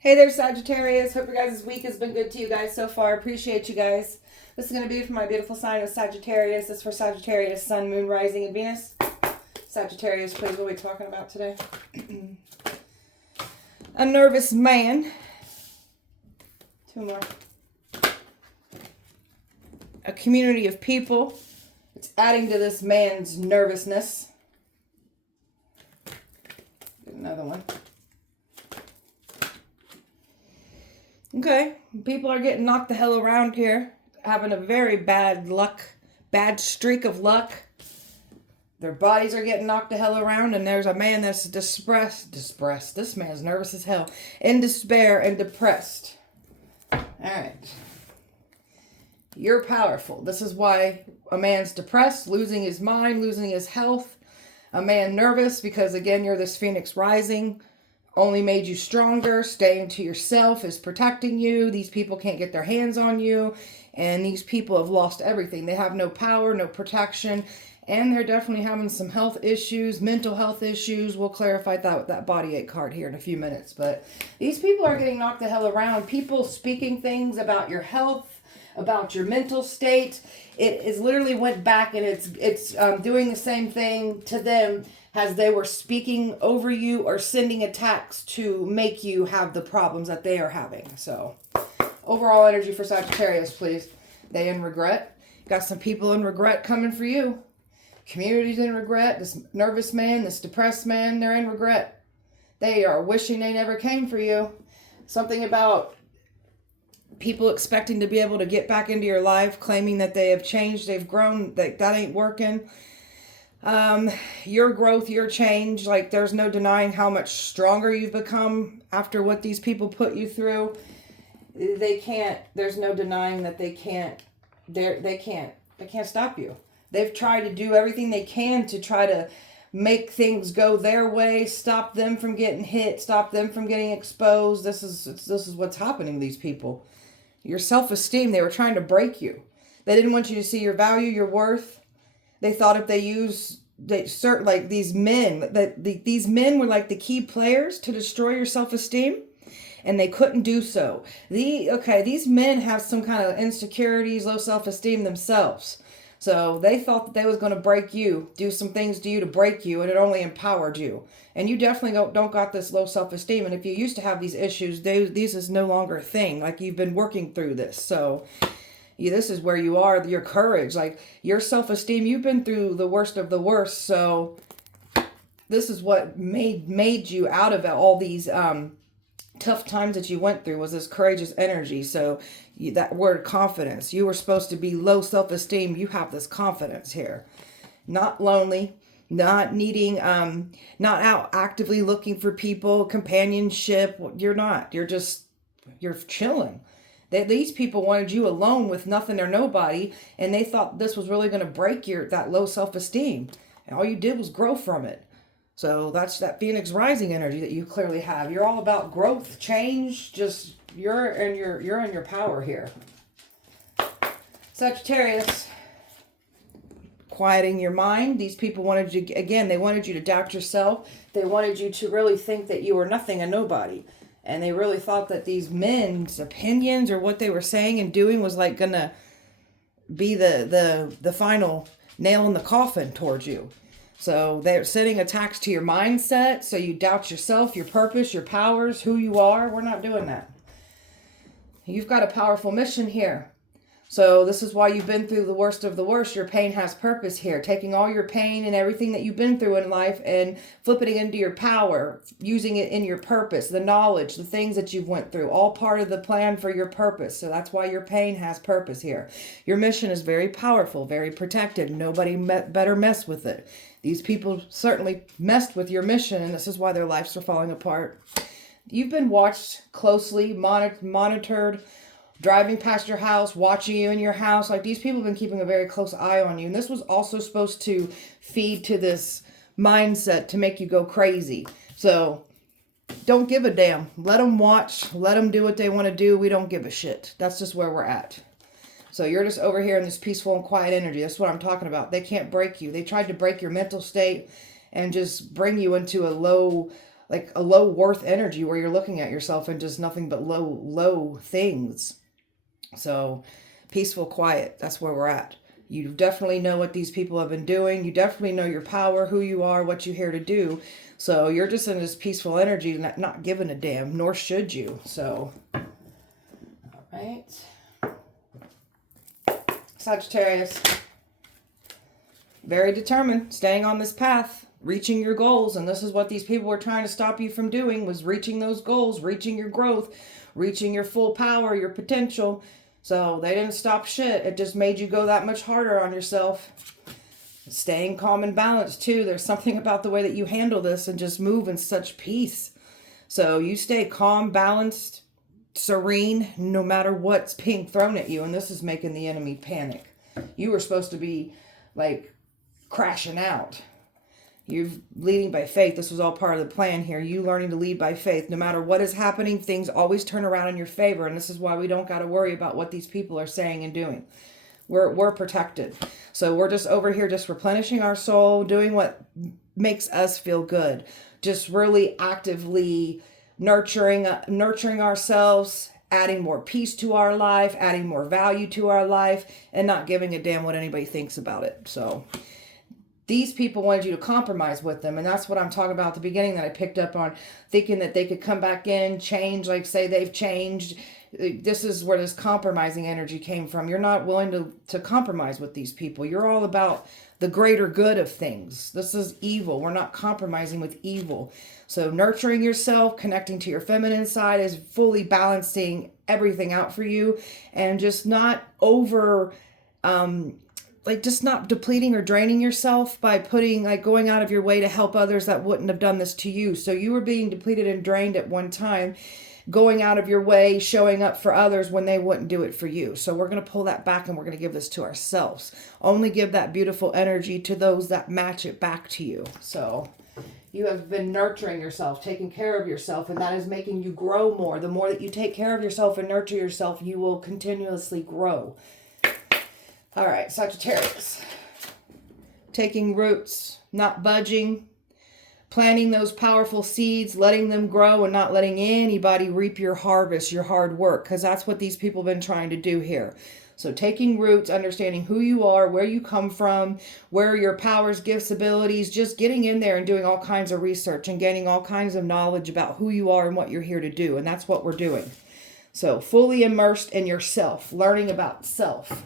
Hey there, Sagittarius. Hope your guys' week has been good to you guys so far. Appreciate you guys. This is going to be for my beautiful sign of Sagittarius. This is for Sagittarius, Sun, Moon, Rising, and Venus. Sagittarius, please, what are we talking about today? A nervous man. Two more. A community of people. It's adding to this man's nervousness. Get another one. Okay, people are getting knocked the hell around here. Having a very bad streak of luck. Their bodies are getting knocked the hell around, and there's a man that's depressed. This man's nervous as hell. In despair and depressed. Alright. You're powerful. This is why a man's depressed, losing his mind, losing his health. A man nervous because, again, you're this Phoenix rising. Only made you stronger. Staying to yourself is protecting you. These people can't get their hands on you. And these people have lost everything. They have no power, no protection. And they're definitely having some health issues, mental health issues. We'll clarify that with that body ache card here in a few minutes. But these people are getting knocked the hell around. People speaking things about your health, about your mental state. It is literally went back, and it's doing the same thing to them as they were speaking over you or sending attacks to make you have the problems that they are having. So, overall energy for Sagittarius, please. They in regret. Got some people in regret coming for you. Communities in regret. This nervous man, this depressed man, they're in regret. They are wishing they never came for you. Something about people expecting to be able to get back into your life, claiming that they have changed, they've grown, that ain't working. Your growth, your change, like there's no denying how much stronger you've become after what these people put you through. There's no denying that they can't stop you. They've tried to do everything they can to try to make things go their way, stop them from getting hit, stop them from getting exposed. This is what's happening to these people. Your self-esteem, they were trying to break you. They didn't want you to see your value, your worth. They thought if these men were like the key players to destroy your self-esteem, and they couldn't do so. These men have some kind of insecurities, low self-esteem themselves. So they thought that they was going to break you, do some things to you to break you, and it only empowered you. And you definitely don't got this low self-esteem. And if you used to have these issues, these is no longer a thing. Like, you've been working through this. So this is where you are, your courage, like your self-esteem. You've been through the worst of the worst. So this is what made you out of all these tough times that you went through, was this courageous energy. So that word confidence, you were supposed to be low self-esteem. You have this confidence here. Not lonely, not needing, not out actively looking for people, companionship. You're not. You're chilling. These people wanted you alone with nothing or nobody, and they thought this was really going to break that low self-esteem. And all you did was grow from it. So that's that Phoenix rising energy that you clearly have. You're all about growth, change, just you're in your power here. Sagittarius, quieting your mind. These people wanted you, again, they wanted you to doubt yourself. They wanted you to really think that you were nothing and nobody. And they really thought that these men's opinions or what they were saying and doing was like gonna be the final nail in the coffin towards you. So they're sending attacks to your mindset, so you doubt yourself, your purpose, your powers, who you are. We're not doing that. You've got a powerful mission here. So this is why you've been through the worst of the worst. Your pain has purpose here. Taking all your pain and everything that you've been through in life and flipping it into your power, using it in your purpose, the knowledge, the things that you've went through, all part of the plan for your purpose. So that's why your pain has purpose here. Your mission is very powerful, very protected. Nobody better mess with it. These people certainly messed with your mission, and this is why their lives are falling apart. You've been watched closely, monitored, driving past your house, watching you in your house. Like, these people have been keeping a very close eye on you. And this was also supposed to feed to this mindset to make you go crazy. So don't give a damn. Let them watch. Let them do what they want to do. We don't give a shit. That's just where we're at. So you're just over here in this peaceful and quiet energy. That's what I'm talking about. They can't break you. They tried to break your mental state and just bring you into a low like a low worth energy where you're looking at yourself and just nothing but low things. So peaceful, quiet, that's where we're at. You definitely know what these people have been doing. You definitely know your power, who you are, what you're here to do. So you're just in this peaceful energy, not giving a damn, nor should you. So, all right. Sagittarius. Very determined, staying on this path, reaching your goals. And this is what these people were trying to stop you from doing, was reaching those goals, reaching your growth, reaching your full power, your potential. So they didn't stop shit. It just made you go that much harder on yourself. Staying calm and balanced too. There's something about the way that you handle this and just move in such peace. So you stay calm, balanced, serene, no matter what's being thrown at you. And this is making the enemy panic. You were supposed to be like crashing out. You're leading by faith. This was all part of the plan here. You learning to lead by faith. No matter what is happening, things always turn around in your favor. And this is why we don't got to worry about what these people are saying and doing. We're protected. So we're just over here just replenishing our soul, doing what makes us feel good. Just really actively nurturing ourselves, adding more peace to our life, adding more value to our life, and not giving a damn what anybody thinks about it. So these people wanted you to compromise with them. And that's what I'm talking about at the beginning that I picked up on, thinking that they could come back in, change, like say they've changed. This is where this compromising energy came from. You're not willing to compromise with these people. You're all about the greater good of things. This is evil. We're not compromising with evil. So nurturing yourself, connecting to your feminine side is fully balancing everything out for you, and just not just not depleting or draining yourself by going out of your way to help others that wouldn't have done this to you. So you were being depleted and drained at one time, going out of your way, showing up for others when they wouldn't do it for you. So we're going to pull that back and we're going to give this to ourselves. Only give that beautiful energy to those that match it back to you. So you have been nurturing yourself, taking care of yourself, and that is making you grow more. The more that you take care of yourself and nurture yourself, you will continuously grow. All right, Sagittarius. Taking roots, not budging, planting those powerful seeds, letting them grow and not letting anybody reap your harvest, your hard work, because that's what these people have been trying to do here. So taking roots, understanding who you are, where you come from, where your powers, gifts, abilities, just getting in there and doing all kinds of research and gaining all kinds of knowledge about who you are and what you're here to do. And that's what we're doing. So fully immersed in yourself, learning about self.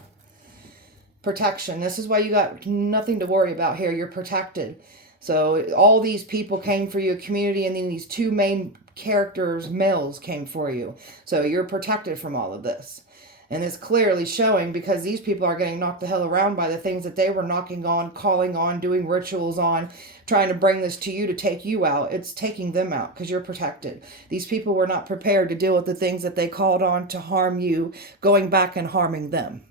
Protection. This is why you got nothing to worry about here. You're protected. So all these people came for you, a community, and then these two main characters, males, came for you. So you're protected from all of this. And it's clearly showing because these people are getting knocked the hell around by the things that they were knocking on, calling on, doing rituals on, trying to bring this to you to take you out. It's taking them out because you're protected. These people were not prepared to deal with the things that they called on to harm you, going back and harming them.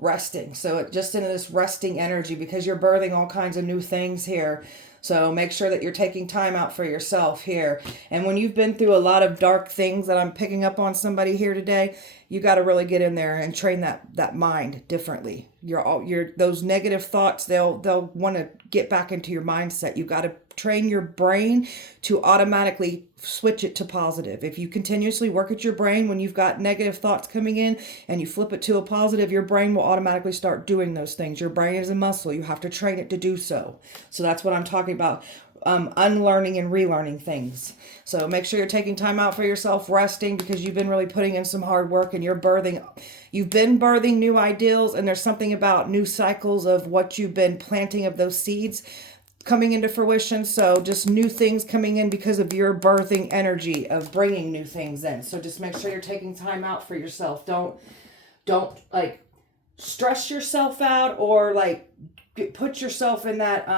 Resting. So it just into this resting energy because you're birthing all kinds of new things here. So make sure that you're taking time out for yourself here. And when you've been through a lot of dark things that I'm picking up on somebody here today, you got to really get in there and train that mind differently. Those negative thoughts, they'll want to get back into your mindset. You got to train your brain to automatically switch it to positive. If you continuously work at your brain when you've got negative thoughts coming in and you flip it to a positive, your brain will automatically start doing those things. Your brain is a muscle. You have to train it to do so. So that's what I'm talking about. Unlearning and relearning things. So make sure you're taking time out for yourself, resting, because you've been really putting in some hard work and you've been birthing new ideals, and there's something about new cycles of what you've been planting of those seeds coming into fruition. So just new things coming in because of your birthing energy of bringing new things in. So just make sure you're taking time out for yourself. Don't like stress yourself out or like put yourself in that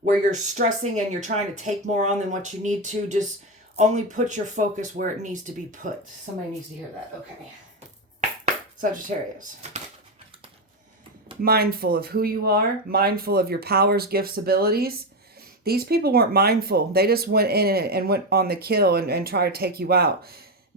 where you're stressing and you're trying to take more on than what you need to. Just only put your focus where it needs to be put. Somebody needs to hear that. Okay. Sagittarius. Mindful of who you are, mindful of your powers, gifts, abilities. These people weren't mindful. They just went in and went on the kill and tried to take you out.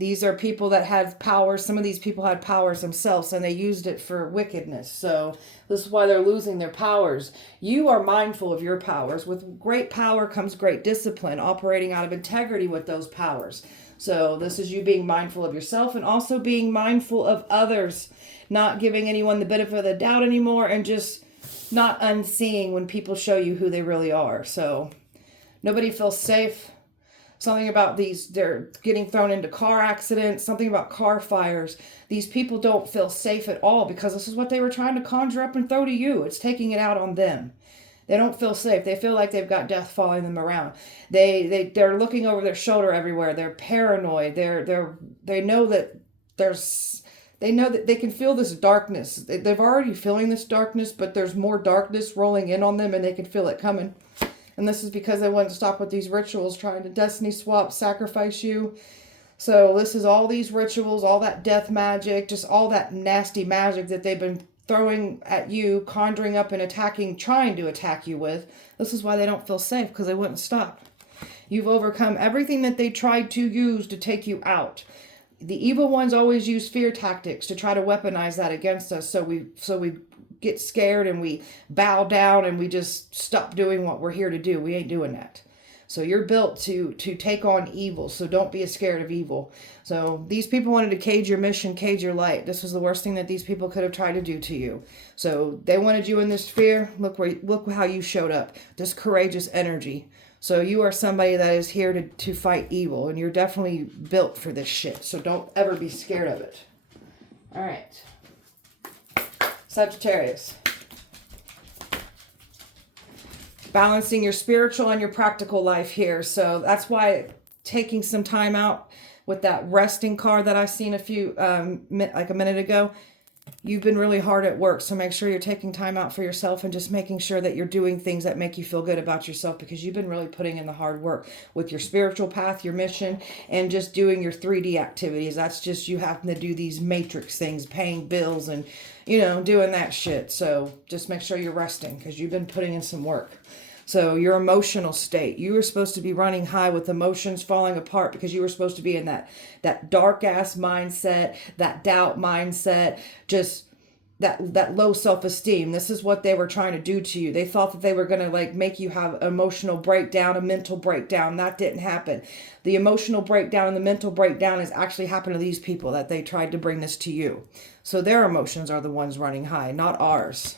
These are people that have powers. Some of these people had powers themselves and they used it for wickedness. So this is why they're losing their powers. You are mindful of your powers. With great power comes great discipline, operating out of integrity with those powers. So this is you being mindful of yourself and also being mindful of others, not giving anyone the benefit of the doubt anymore and just not unseeing when people show you who they really are. So nobody feels safe. Something about they're getting thrown into car accidents, something about car fires. These people don't feel safe at all because this is what they were trying to conjure up and throw to you. It's taking it out on them. They don't feel safe. They feel like they've got death following them around. They're looking over their shoulder everywhere. They're paranoid. They know that they can feel this darkness. They've already feeling this darkness, but there's more darkness rolling in on them and they can feel it coming. And this is because they wouldn't stop with these rituals, trying to destiny swap, sacrifice you. So this is all these rituals, all that death magic, just all that nasty magic that they've been throwing at you, conjuring up and attacking, trying to attack you with. This is why they don't feel safe, because they wouldn't stop. You've overcome everything that they tried to use to take you out. The evil ones always use fear tactics to try to weaponize that against us. So we get scared and we bow down and we just stop doing what we're here to do. We ain't doing that. So you're built to take on evil. So don't be scared of evil. So these people wanted to cage your mission, cage your light. This was the worst thing that these people could have tried to do to you. So they wanted you in this fear. Look how you showed up. This courageous energy. So you are somebody that is here to fight evil. And you're definitely built for this shit. So don't ever be scared of it. All right. Sagittarius. Balancing your spiritual and your practical life here. So that's why taking some time out with that resting card that I seen like a minute ago, you've been really hard at work. So make sure you're taking time out for yourself and just making sure that you're doing things that make you feel good about yourself, because you've been really putting in the hard work with your spiritual path, your mission, and just doing your 3D activities. That's just you having to do these matrix things, paying bills and, doing that shit. So just make sure you're resting, because you've been putting in some work. So your emotional state, you were supposed to be running high with emotions falling apart, because you were supposed to be in that dark ass mindset, that doubt mindset, just that low self-esteem. This is what they were trying to do to you. They thought that they were going to make you have an emotional breakdown, a mental breakdown. That didn't happen. The emotional breakdown and the mental breakdown is actually happened to these people, that they tried to bring this to you. So their emotions are the ones running high, not ours.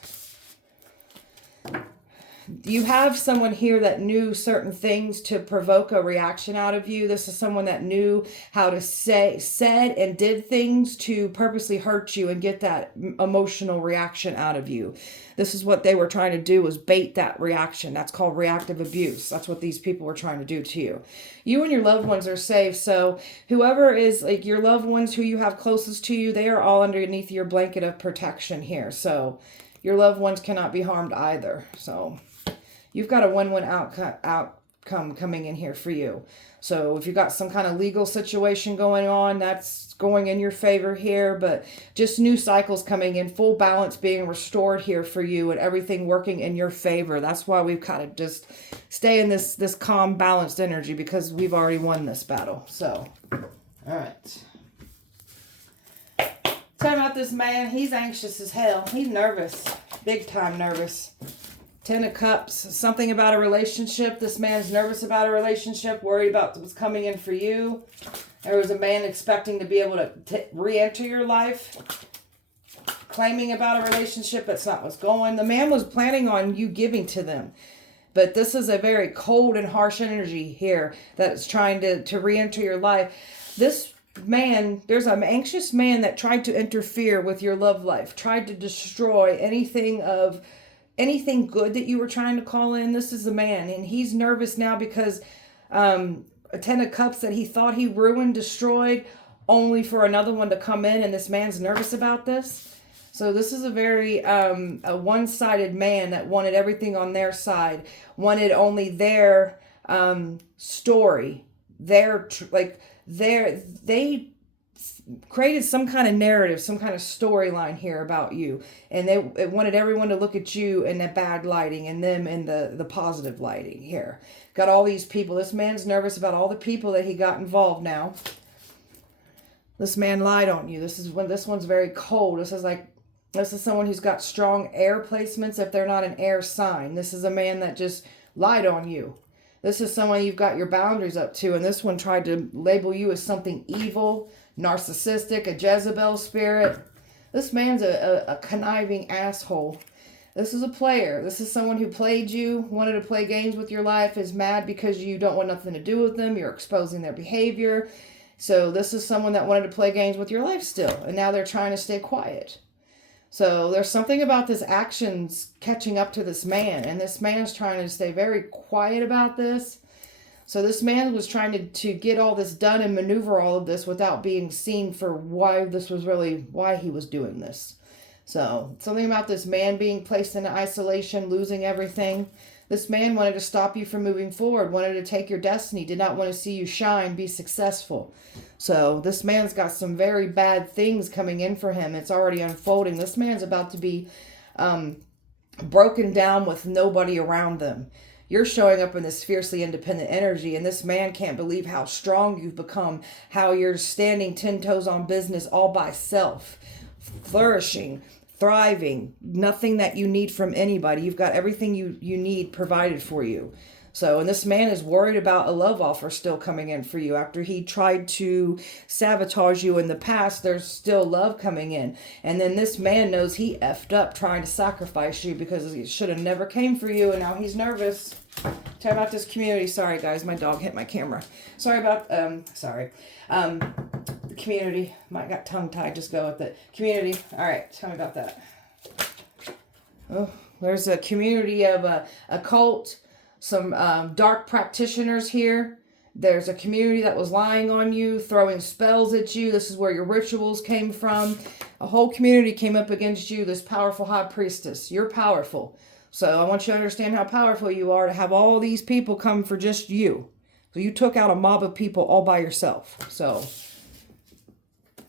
You have someone here that knew certain things to provoke a reaction out of you. This is someone that knew how to said and did things to purposely hurt you and get that emotional reaction out of you. This is what they were trying to do, was bait that reaction. That's called reactive abuse. That's what these people were trying to do to you. You and your loved ones are safe. So whoever is your loved ones who you have closest to you, they are all underneath your blanket of protection here. So your loved ones cannot be harmed either. So you've got a win-win outcome coming in here for you. So if you've got some kind of legal situation going on, that's going in your favor here. But just new cycles coming in, full balance being restored here for you, and everything working in your favor. That's why we've got to just stay in this calm, balanced energy, because we've already won this battle. So, all right. Talking about this man, he's anxious as hell. He's nervous, big time nervous. 10 of Cups, something about a relationship. This man's nervous about a relationship, worried about what's coming in for you. There was a man expecting to be able to re-enter your life, claiming about a relationship. That's not what's going. The man was planning on you giving to them. But this is a very cold and harsh energy here that's trying to re-enter your life. This man, there's an anxious man that tried to interfere with your love life, tried to destroy anything good that you were trying to call in. This is the man, and he's nervous now because a 10 of Cups that he thought he ruined, destroyed, only for another one to come in, and this man's nervous about this. So this is a very a one-sided man that wanted everything on their side, wanted only their story, they created some kind of narrative, some kind of storyline here about you, and they wanted everyone to look at you in the bad lighting and them in the positive lighting here. Got all these people. This man's nervous about all the people that he got involved now. This man lied on you. This one's very cold. This is someone who's got strong air placements if they're not an air sign. This is a man that just lied on you. This is someone you've got your boundaries up to, and this one tried to label you as something evil, narcissistic, a Jezebel spirit. This man's a conniving asshole. This is a player. This is someone who played you, wanted to play games with your life, is mad because you don't want nothing to do with them. You're exposing their behavior. So this is someone that wanted to play games with your life still, and now they're trying to stay quiet. So there's something about this actions catching up to this man, and this man's trying to stay very quiet about this. So this man was trying to get all this done and maneuver all of this without being seen for why he was doing this. So something about this man being placed in isolation, losing everything. This man wanted to stop you from moving forward, wanted to take your destiny, did not want to see you shine, be successful. So this man's got some very bad things coming in for him. It's already unfolding. This man's about to be broken down with nobody around them. You're showing up in this fiercely independent energy, and this man can't believe how strong you've become, how you're standing 10 toes on business all by self, flourishing, thriving, nothing that you need from anybody. You've got everything you need provided for you. So, and this man is worried about a love offer still coming in for you. After he tried to sabotage you in the past, there's still love coming in. And then this man knows he effed up trying to sacrifice you because it should have never came for you, and now he's nervous. Tell me about this community. Sorry, guys, my dog hit my camera. Sorry about, the community. Might got tongue-tied, just go with it. Community. All right, tell me about that. Oh, there's a community of a cult. Some dark practitioners here. There's a community that was lying on you, throwing spells at you. This is where your rituals came from. A whole community came up against you, this powerful high priestess. You're powerful. So I want you to understand how powerful you are to have all these people come for just you. So you took out a mob of people all by yourself. So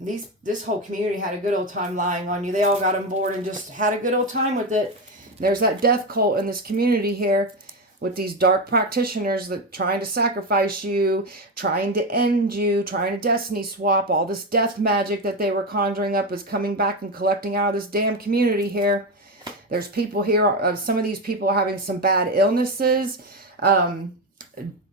this whole community had a good old time lying on you. They all got on board and just had a good old time with it. There's that death cult in this community here, with these dark practitioners that trying to sacrifice you, trying to end you, trying to destiny swap. All this death magic that they were conjuring up is coming back and collecting out of this damn community here. There's people here, some of these people are having some bad illnesses,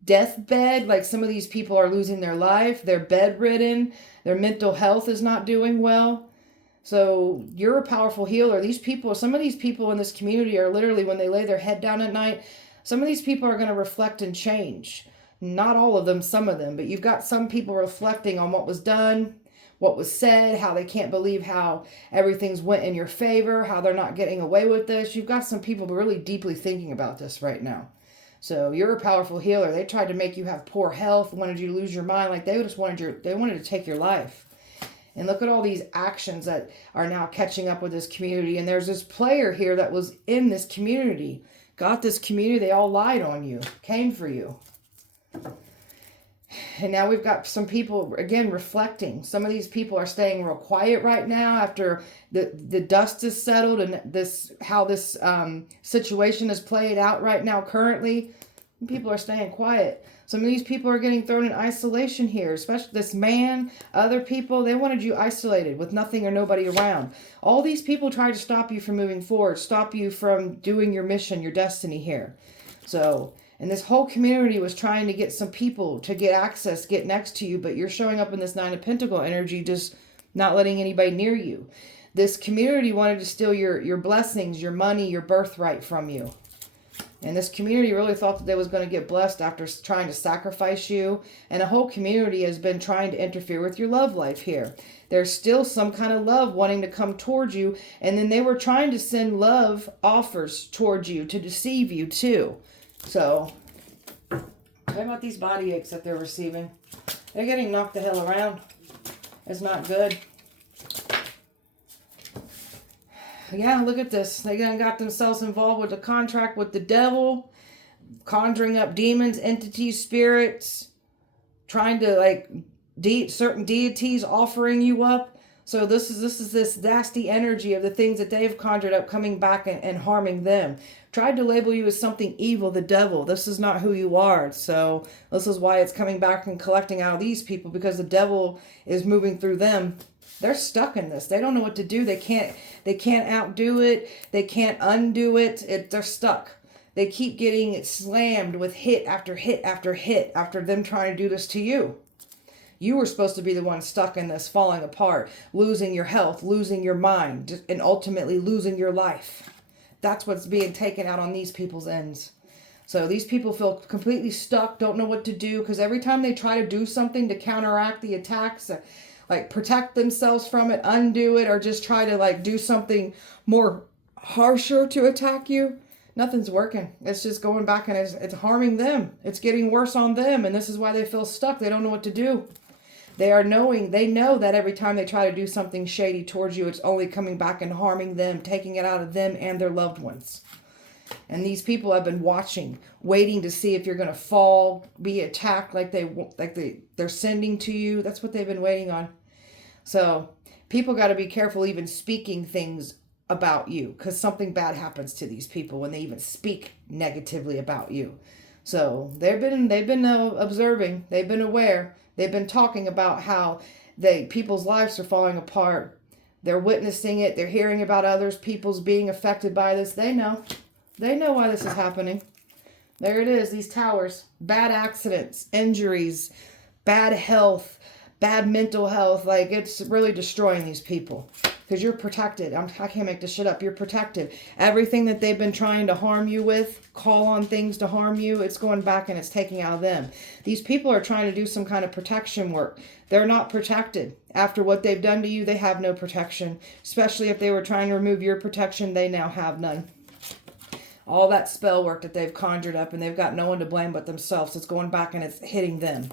deathbed, like some of these people are losing their life, they're bedridden, their mental health is not doing well. So you're a powerful healer. Some of these people in this community are literally, when they lay their head down at night, some of these people are going to reflect and change. Not all of them, some of them, but you've got some people reflecting on what was done, what was said, how they can't believe how everything's went in your favor, how they're not getting away with this. You've got some people really deeply thinking about this right now. So you're a powerful healer. They tried to make you have poor health, wanted you to lose your mind, like they wanted to take your life. And look at all these actions that are now catching up with this community. And there's this player here that was in this community, got this community, they all lied on you, came for you. And now we've got some people, again, reflecting. Some of these people are staying real quiet right now after the dust is settled and how this situation is played out right now currently. People are staying quiet. Some of these people are getting thrown in isolation here, especially this man, other people. They wanted you isolated with nothing or nobody around. All these people tried to stop you from moving forward, stop you from doing your mission, your destiny here. So... and this whole community was trying to get some people to get access, get next to you, but you're showing up in this Nine of Pentacles energy, just not letting anybody near you. This community wanted to steal your blessings, your money, your birthright from you. And this community really thought that they was going to get blessed after trying to sacrifice you. And a whole community has been trying to interfere with your love life here. There's still some kind of love wanting to come towards you. And then they were trying to send love offers towards you to deceive you too. So, tell me about these body aches that they're receiving. They're getting knocked the hell around. It's not good. Yeah, look at this. They got themselves involved with a contract with the devil, conjuring up demons, entities, spirits, trying to certain deities offering you up. So this is this nasty energy of the things that they've conjured up coming back and harming them. tried to label you as something evil, the devil. This is not who you are. So this is why it's coming back and collecting out of these people, because the devil is moving through them. They're stuck in this. They don't know what to do. They can't outdo it. They can't undo it. They're stuck. They keep getting slammed with hit after hit after hit after them trying to do this to you. You were supposed to be the one stuck in this, falling apart, losing your health, losing your mind, and ultimately losing your life. That's what's being taken out on these people's ends. So these people feel completely stuck, don't know what to do, because every time they try to do something to counteract the attacks, like protect themselves from it, undo it, or just try to like do something more harsher to attack you, nothing's working. It's just going back and it's harming them. It's getting worse on them. And this is why they feel stuck. They don't know what to do. They know that every time they try to do something shady towards you, it's only coming back and harming them, taking it out of them and their loved ones. And these people have been watching, waiting to see if you're going to fall, be attacked like they're sending to you. That's what they've been waiting on. So people got to be careful even speaking things about you, because something bad happens to these people when they even speak negatively about you. So they've been observing, they've been aware, they've been talking about how people's lives are falling apart. They're witnessing it. They're hearing about others people's being affected by this. They know why this is happening. There it is, these towers, bad accidents, injuries, bad health, bad mental health. Like, it's really destroying these people. Because you're protected. I can't make this shit up. You're protected. Everything that they've been trying to harm you with, call on things to harm you, it's going back and it's taking out of them. These people are trying to do some kind of protection work. They're not protected. After what they've done to you, they have no protection. Especially if they were trying to remove your protection, they now have none. All that spell work that they've conjured up, and they've got no one to blame but themselves. It's going back and it's hitting them.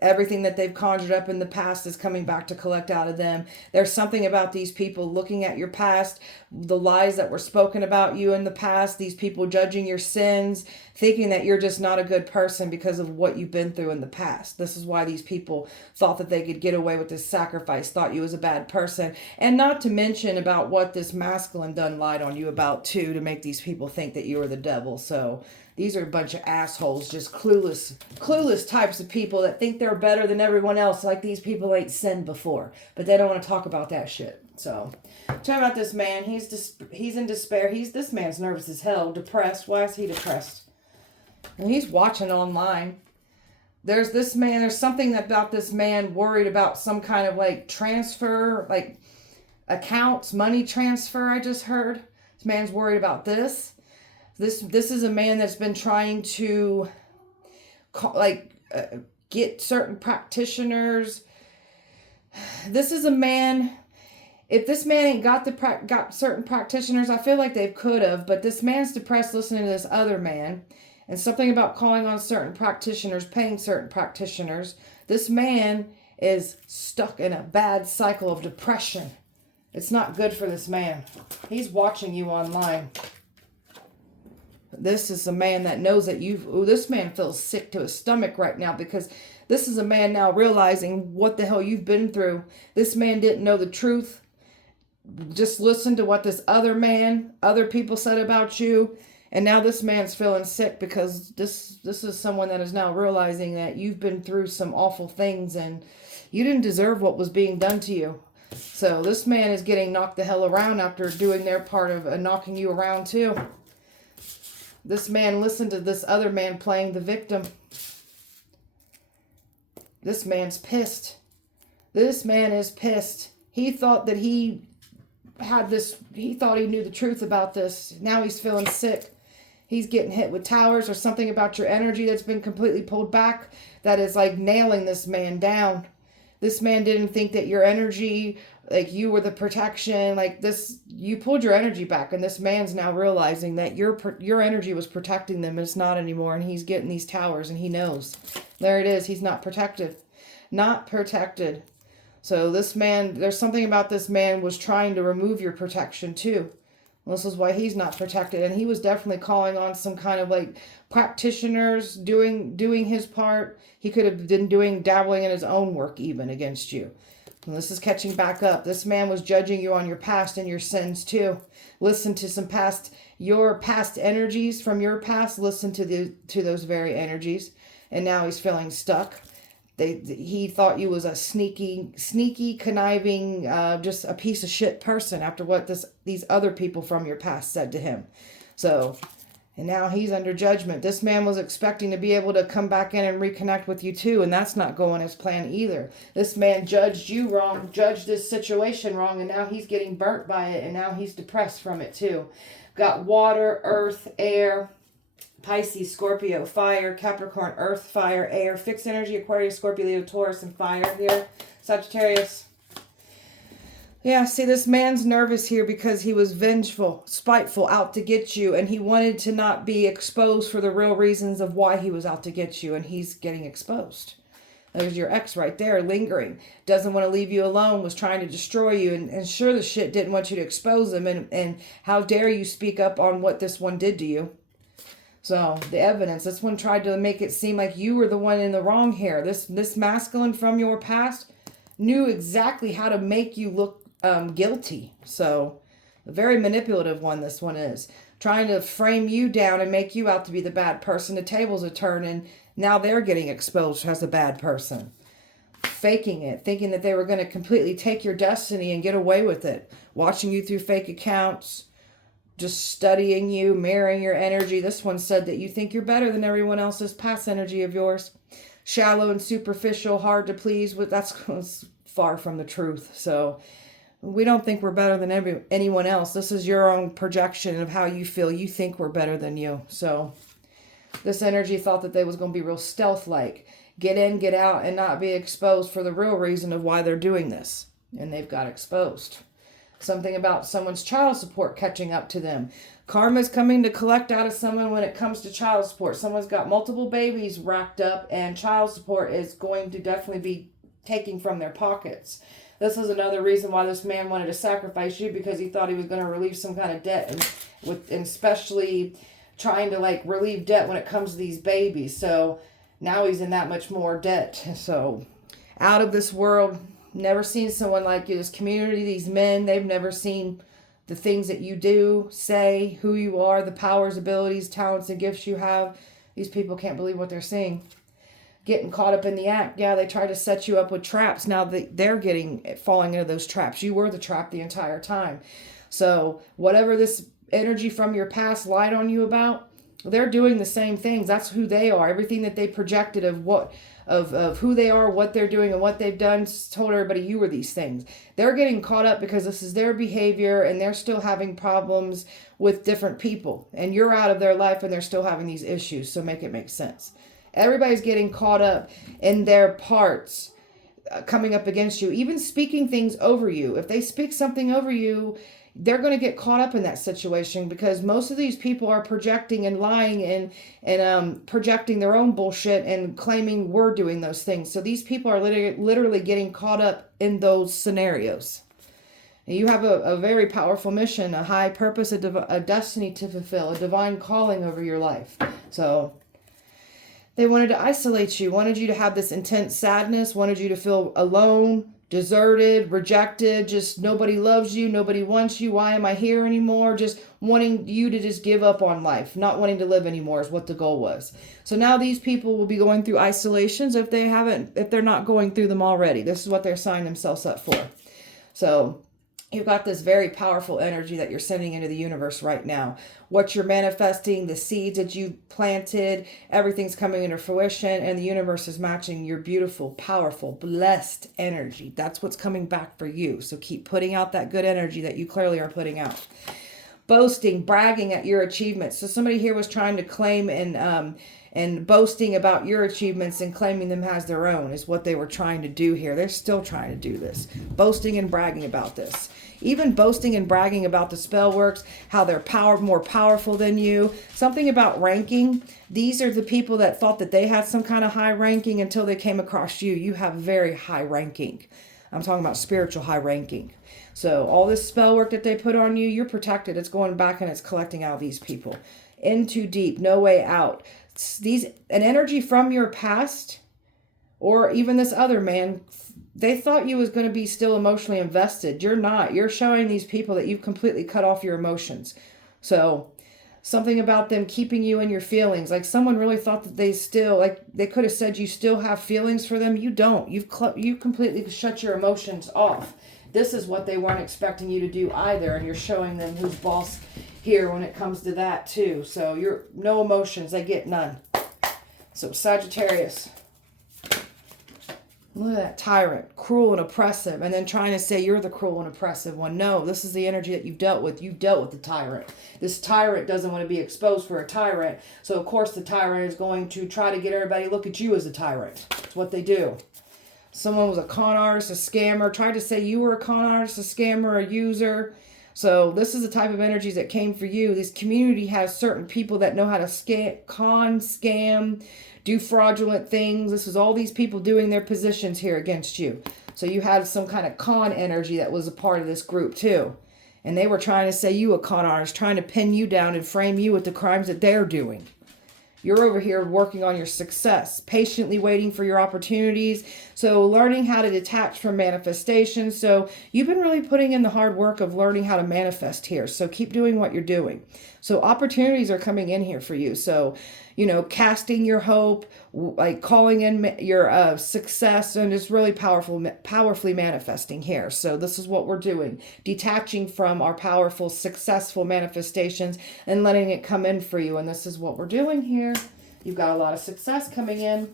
Everything that they've conjured up in the past is coming back to collect out of them. There's something about these people looking at your past, the lies that were spoken about you in the past, these people judging your sins, thinking that you're just not a good person because of what you've been through in the past. This is why these people thought that they could get away with this sacrifice, thought you was a bad person. And not to mention about what this masculine done lied on you about too, to make these people think that you were the devil. So these are a bunch of assholes, just clueless types of people that think they're better than everyone else, like these people ain't sinned before. But they don't want to talk about that shit. So, talk about this man. He's in despair. This man's nervous as hell, depressed. Why is he depressed? And he's watching online. There's something about this man worried about some kind of like transfer, like accounts, money transfer, I just heard. This man's worried about this. This is a man that's been trying to get certain practitioners. This is a man, if this man ain't got certain practitioners, I feel like they could have, but this man's depressed listening to this other man, and something about calling on certain practitioners, paying certain practitioners. This man is stuck in a bad cycle of depression. It's not good for this man. He's watching you online. This is a man that knows that this man feels sick to his stomach right now, because this is a man now realizing what the hell you've been through. This man didn't know the truth. Just listen to what this other people said about you. And now this man's feeling sick because this is someone that is now realizing that you've been through some awful things and you didn't deserve what was being done to you. So this man is getting knocked the hell around after doing their part of knocking you around too. This man listened to this other man playing the victim. This man's pissed. This man is pissed. He thought that he thought he knew the truth about this. Now he's feeling sick. He's getting hit with towers or something about your energy that's been completely pulled back that is like nailing this man down. This man didn't think that your energy, like you were the protection, like this, you pulled your energy back, and this man's now realizing that your energy was protecting them, and it's not anymore, and he's getting these towers, and he knows. There it is. He's not protected. Not protected. So this man, there's something about this man was trying to remove your protection too. This is why he's not protected, and he was definitely calling on some kind of like practitioners, doing his part. He could have been dabbling in his own work even against you. And this is catching back up. This man was judging you on your past and your sins too. Listen to some your past energies from your past. Listen to those very energies. And now he's feeling stuck. He thought you was a sneaky, conniving, just a piece of shit person after what these other people from your past said to him. So, and now he's under judgment. This man was expecting to be able to come back in and reconnect with you too, and that's not going as planned either. This man judged you wrong, judged this situation wrong, and now he's getting burnt by it, and now he's depressed from it too. Got water, earth, air, Pisces, Scorpio, fire, Capricorn, earth, fire, air, fixed energy, Aquarius, Scorpio, Leo, Taurus, and fire here. Sagittarius. Yeah, see, this man's nervous here because he was vengeful, spiteful, out to get you, and he wanted to not be exposed for the real reasons of why he was out to get you, and he's getting exposed. There's your ex right there, lingering. Doesn't want to leave you alone, was trying to destroy you, and sure the shit didn't want you to expose him, and how dare you speak up on what this one did to you. So, the evidence, this one tried to make it seem like you were the one in the wrong here. This masculine from your past knew exactly how to make you look guilty. So, a very manipulative one this one is. Trying to frame you down and make you out to be the bad person. The tables are turning. Now they're getting exposed as a bad person. Faking it. Thinking that they were going to completely take your destiny and get away with it. Watching you through fake accounts. Just studying you, mirroring your energy. This one said that you think you're better than everyone else's past energy of yours. Shallow and superficial, hard to please with. That's far from the truth. So we don't think we're better than anyone else. This is your own projection of how you feel. You think we're better than you. So this energy thought that they was going to be real stealth-like. Get in, get out, and not be exposed for the real reason of why they're doing this. And they've got exposed. Something about someone's child support catching up to them. Karma's coming to collect out of someone when it comes to child support. Someone's got multiple babies racked up, and child support is going to definitely be taking from their pockets. This is another reason why this man wanted to sacrifice you, because he thought he was going to relieve some kind of debt, and especially trying to relieve debt when it comes to these babies. So now he's in that much more debt. So out of this world, never seen someone like you. This community, these men, they've never seen the things that you do, say, who you are, the powers, abilities, talents, and gifts you have. These people can't believe what they're seeing. Getting caught up in the act. Yeah, they try to set you up with traps. Now they're falling into those traps. You were the trap the entire time. So whatever this energy from your past lied on you about, they're doing the same things. That's who they are. Everything that they projected of who they are, what they're doing, and what they've done, told everybody you were these things. They're getting caught up because this is their behavior, and they're still having problems with different people. And you're out of their life, and they're still having these issues. So make it make sense. Everybody's getting caught up in their parts coming up against you, even speaking things over you. If they speak something over you, they're going to get caught up in that situation, because most of these people are projecting and lying and projecting their own bullshit and claiming we're doing those things. So these people are literally getting caught up in those scenarios. And you have a very powerful mission, a high purpose, a destiny to fulfill, a divine calling over your life. So they wanted to isolate you, wanted you to have this intense sadness, wanted you to feel alone, deserted, rejected, just nobody loves you, nobody wants you, why am I here anymore? Just wanting you to just give up on life, not wanting to live anymore is what the goal was. So now these people will be going through isolations if they're not going through them already. This is what they're signing themselves up for. So you've got this very powerful energy that you're sending into the universe right now. What you're manifesting, the seeds that you planted, everything's coming into fruition, and the universe is matching your beautiful, powerful, blessed energy. That's what's coming back for you. So keep putting out that good energy that you clearly are putting out. Boasting, bragging at your achievements. So somebody here was trying to claim and boasting about your achievements and claiming them as their own is what they were trying to do here. They're still trying to do this. Boasting and bragging about this. Even boasting and bragging about the spell works, how they're more powerful than you. Something about ranking. These are the people that thought that they had some kind of high ranking until they came across you. You have very high ranking. I'm talking about spiritual high ranking. So all this spell work that they put on you, you're protected. It's going back and it's collecting out these people. In too deep, no way out. An energy from your past, or even this other man they thought you was going to be still emotionally invested. You're not. You're showing these people that you've completely cut off your emotions. So something about them keeping you in your feelings. Like someone really thought that they still, like they could have said you still have feelings for them. You don't. You completely shut your emotions off. This is what they weren't expecting you to do either. And you're showing them who's boss here when it comes to that too. So you're no emotions. They get none. So Sagittarius. Look at that tyrant, cruel and oppressive, and then trying to say you're the cruel and oppressive one. No, this is the energy that you've dealt with. You've dealt with the tyrant. This tyrant doesn't want to be exposed for a tyrant. So, of course, the tyrant is going to try to get everybody to look at you as a tyrant. That's what they do. Someone was a con artist, a scammer, tried to say you were a con artist, a scammer, a user. So this is the type of energies that came for you. This community has certain people that know how to scam, do fraudulent things. This is all these people doing their positions here against you. So you had some kind of con energy that was a part of this group too. And they were trying to say you a con artist, trying to pin you down and frame you with the crimes that they're doing. You're over here working on your success, patiently waiting for your opportunities. So learning how to detach from manifestation. So you've been really putting in the hard work of learning how to manifest here. So keep doing what you're doing. So opportunities are coming in here for you. So, you know, casting your hope, like calling in your success, and it's really powerfully manifesting here. So this is what we're doing. Detaching from our powerful, successful manifestations and letting it come in for you. And this is what we're doing here. You've got a lot of success coming in.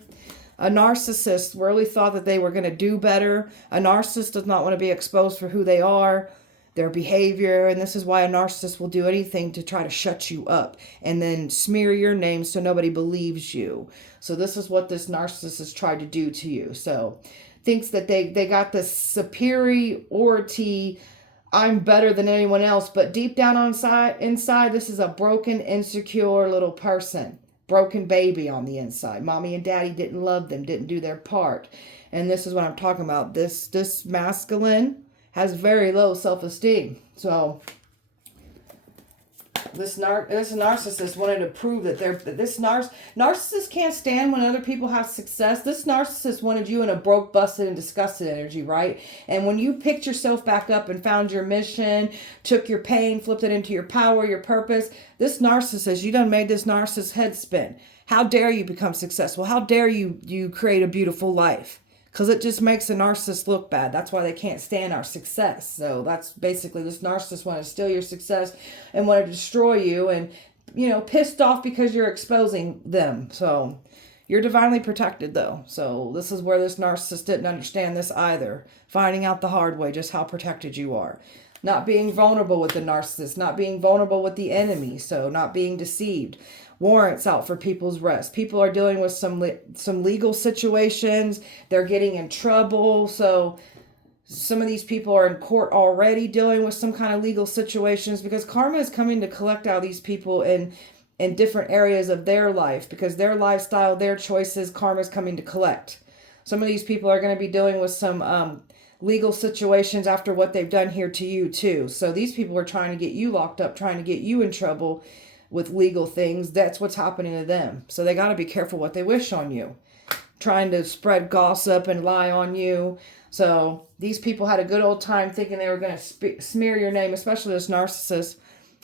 A narcissist really thought that they were going to do better. A narcissist does not want to be exposed for who they are, their behavior, and this is why a narcissist will do anything to try to shut you up and then smear your name so nobody believes you. So this is what this narcissist has tried to do to you. So thinks that they got this superiority, I'm better than anyone else, but deep down inside, this is a broken, insecure little person. Broken baby on the inside. Mommy and daddy didn't love them, didn't do their part. And this is what I'm talking about. This masculine has very low self-esteem. So this narcissist wanted to prove that narcissist can't stand when other people have success. This narcissist wanted you in a broke, busted, and disgusted energy, right? And when you picked yourself back up and found your mission, took your pain, flipped it into your power, your purpose, this narcissist, you done made this narcissist head spin. How dare you become successful? How dare you create a beautiful life? Because it just makes a narcissist look bad. That's why they can't stand our success. So that's basically this narcissist wanted to steal your success and wanted to destroy you, and, you know, pissed off because you're exposing them. So you're divinely protected though. So this is where this narcissist didn't understand this either. Finding out the hard way just how protected you are. Not being vulnerable with the narcissist. Not being vulnerable with the enemy. So not being deceived. Warrants out for people's rest. People are dealing with some legal situations. They're getting in trouble. So some of these people are in court already dealing with some kind of legal situations, because karma is coming to collect out these people in different areas of their life, because their lifestyle, their choices, karma is coming to collect. Some of these people are going to be dealing with some legal situations after what they've done here to you too. So these people are trying to get you locked up, trying to get you in trouble with legal things. That's what's happening to them. So they got to be careful what they wish on you. Trying to spread gossip and lie on you. So these people had a good old time thinking they were going to smear your name, especially this narcissist.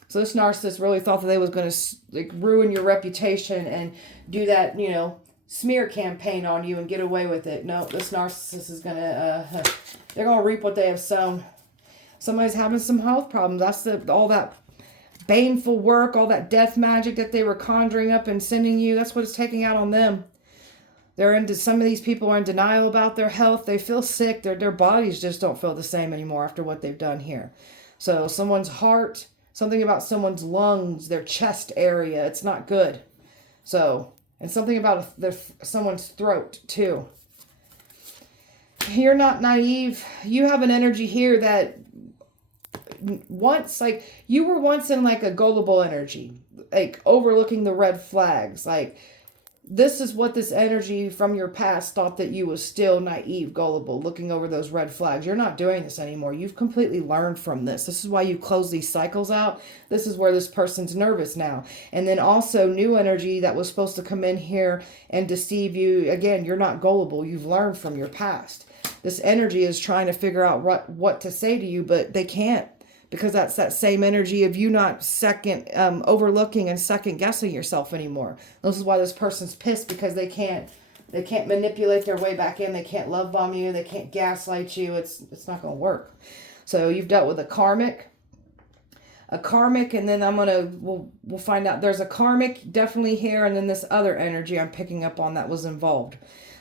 So this narcissist really thought that they was going to ruin your reputation and do that, you know, smear campaign on you and get away with it. No, this narcissist is going to, they're going to reap what they have sown. Somebody's having some health problems. That's all that baneful work, all that death magic that they were conjuring up and sending you. That's what it's taking out on them. Some of these people are in denial about their health. They feel sick. Their bodies just don't feel the same anymore after what they've done here. So someone's heart, something about someone's lungs, their chest area, it's not good. So, and something about someone's throat too. You're not naive. You have an energy here that once, like, you were once in like a gullible energy, like overlooking the red flags. Like, this is what this energy from your past thought, that you was still naive, gullible, looking over those red flags. You're not doing this anymore. You've completely learned from this. This is why you close these cycles out. This is where this person's nervous now. And then also new energy that was supposed to come in here and deceive you. Again, you're not gullible. You've learned from your past. this energy is trying to figure out what to say to you, but they can't, because that's that same energy of you not overlooking and second guessing yourself anymore. This is why this person's pissed, because they can't manipulate their way back in. They can't love bomb you. They can't gaslight you. It's not going to work. So you've dealt with a karmic, and then we'll find out. There's a karmic definitely here, and then this other energy I'm picking up on that was involved.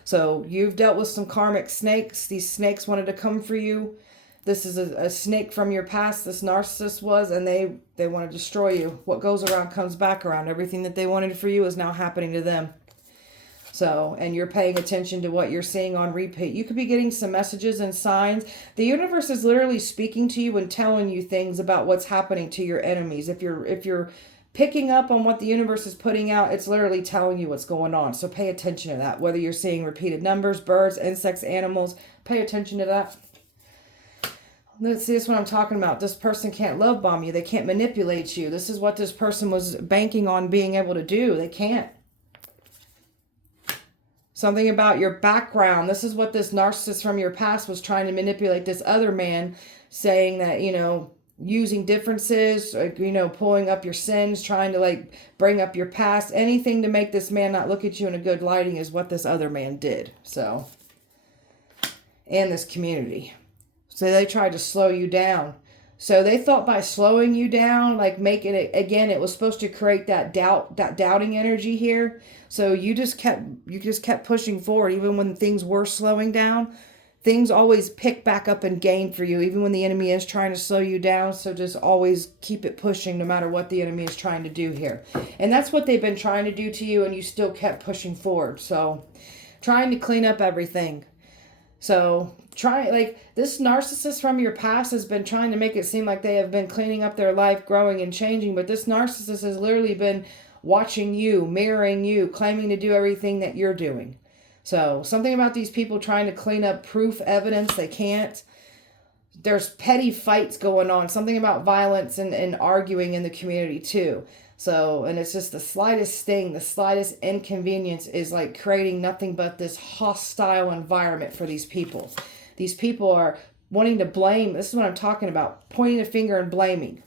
So you've dealt with some karmic snakes. These snakes wanted to come for you. This is a snake from your past, this narcissist was, and they want to destroy you. What goes around comes back around. Everything that they wanted for you is now happening to them. So, and you're paying attention to what you're seeing on repeat. You could be getting some messages and signs. The universe is literally speaking to you and telling you things about what's happening to your enemies. If you're picking up on what the universe is putting out, it's literally telling you what's going on. So pay attention to that. Whether you're seeing repeated numbers, birds, insects, animals, pay attention to that. Let's see, this is what I'm talking about. This person can't love bomb you. They can't manipulate you. This is what this person was banking on being able to do. They can't. Something about your background. This is what this narcissist from your past was trying to manipulate this other man, saying that, using differences, pulling up your sins, trying to bring up your past, anything to make this man not look at you in a good lighting is what this other man did. So, and this community. So they tried to slow you down. So they thought by slowing you down, making it, again, it was supposed to create that doubt, that doubting energy here. So you just kept pushing forward. Even when things were slowing down, things always pick back up and gain for you, even when the enemy is trying to slow you down. So just always keep it pushing no matter what the enemy is trying to do here. And that's what they've been trying to do to you, and you still kept pushing forward. So trying to clean up everything. So this narcissist from your past has been trying to make it seem like they have been cleaning up their life, growing and changing. But this narcissist has literally been watching you, mirroring you, claiming to do everything that you're doing. So something about these people trying to clean up proof, evidence, they can't. There's petty fights going on. Something about violence and arguing in the community too. So, and it's just the slightest thing, the slightest inconvenience is creating nothing but this hostile environment for these people. These people are wanting to blame. This is what I'm talking about. Pointing a finger and blaming.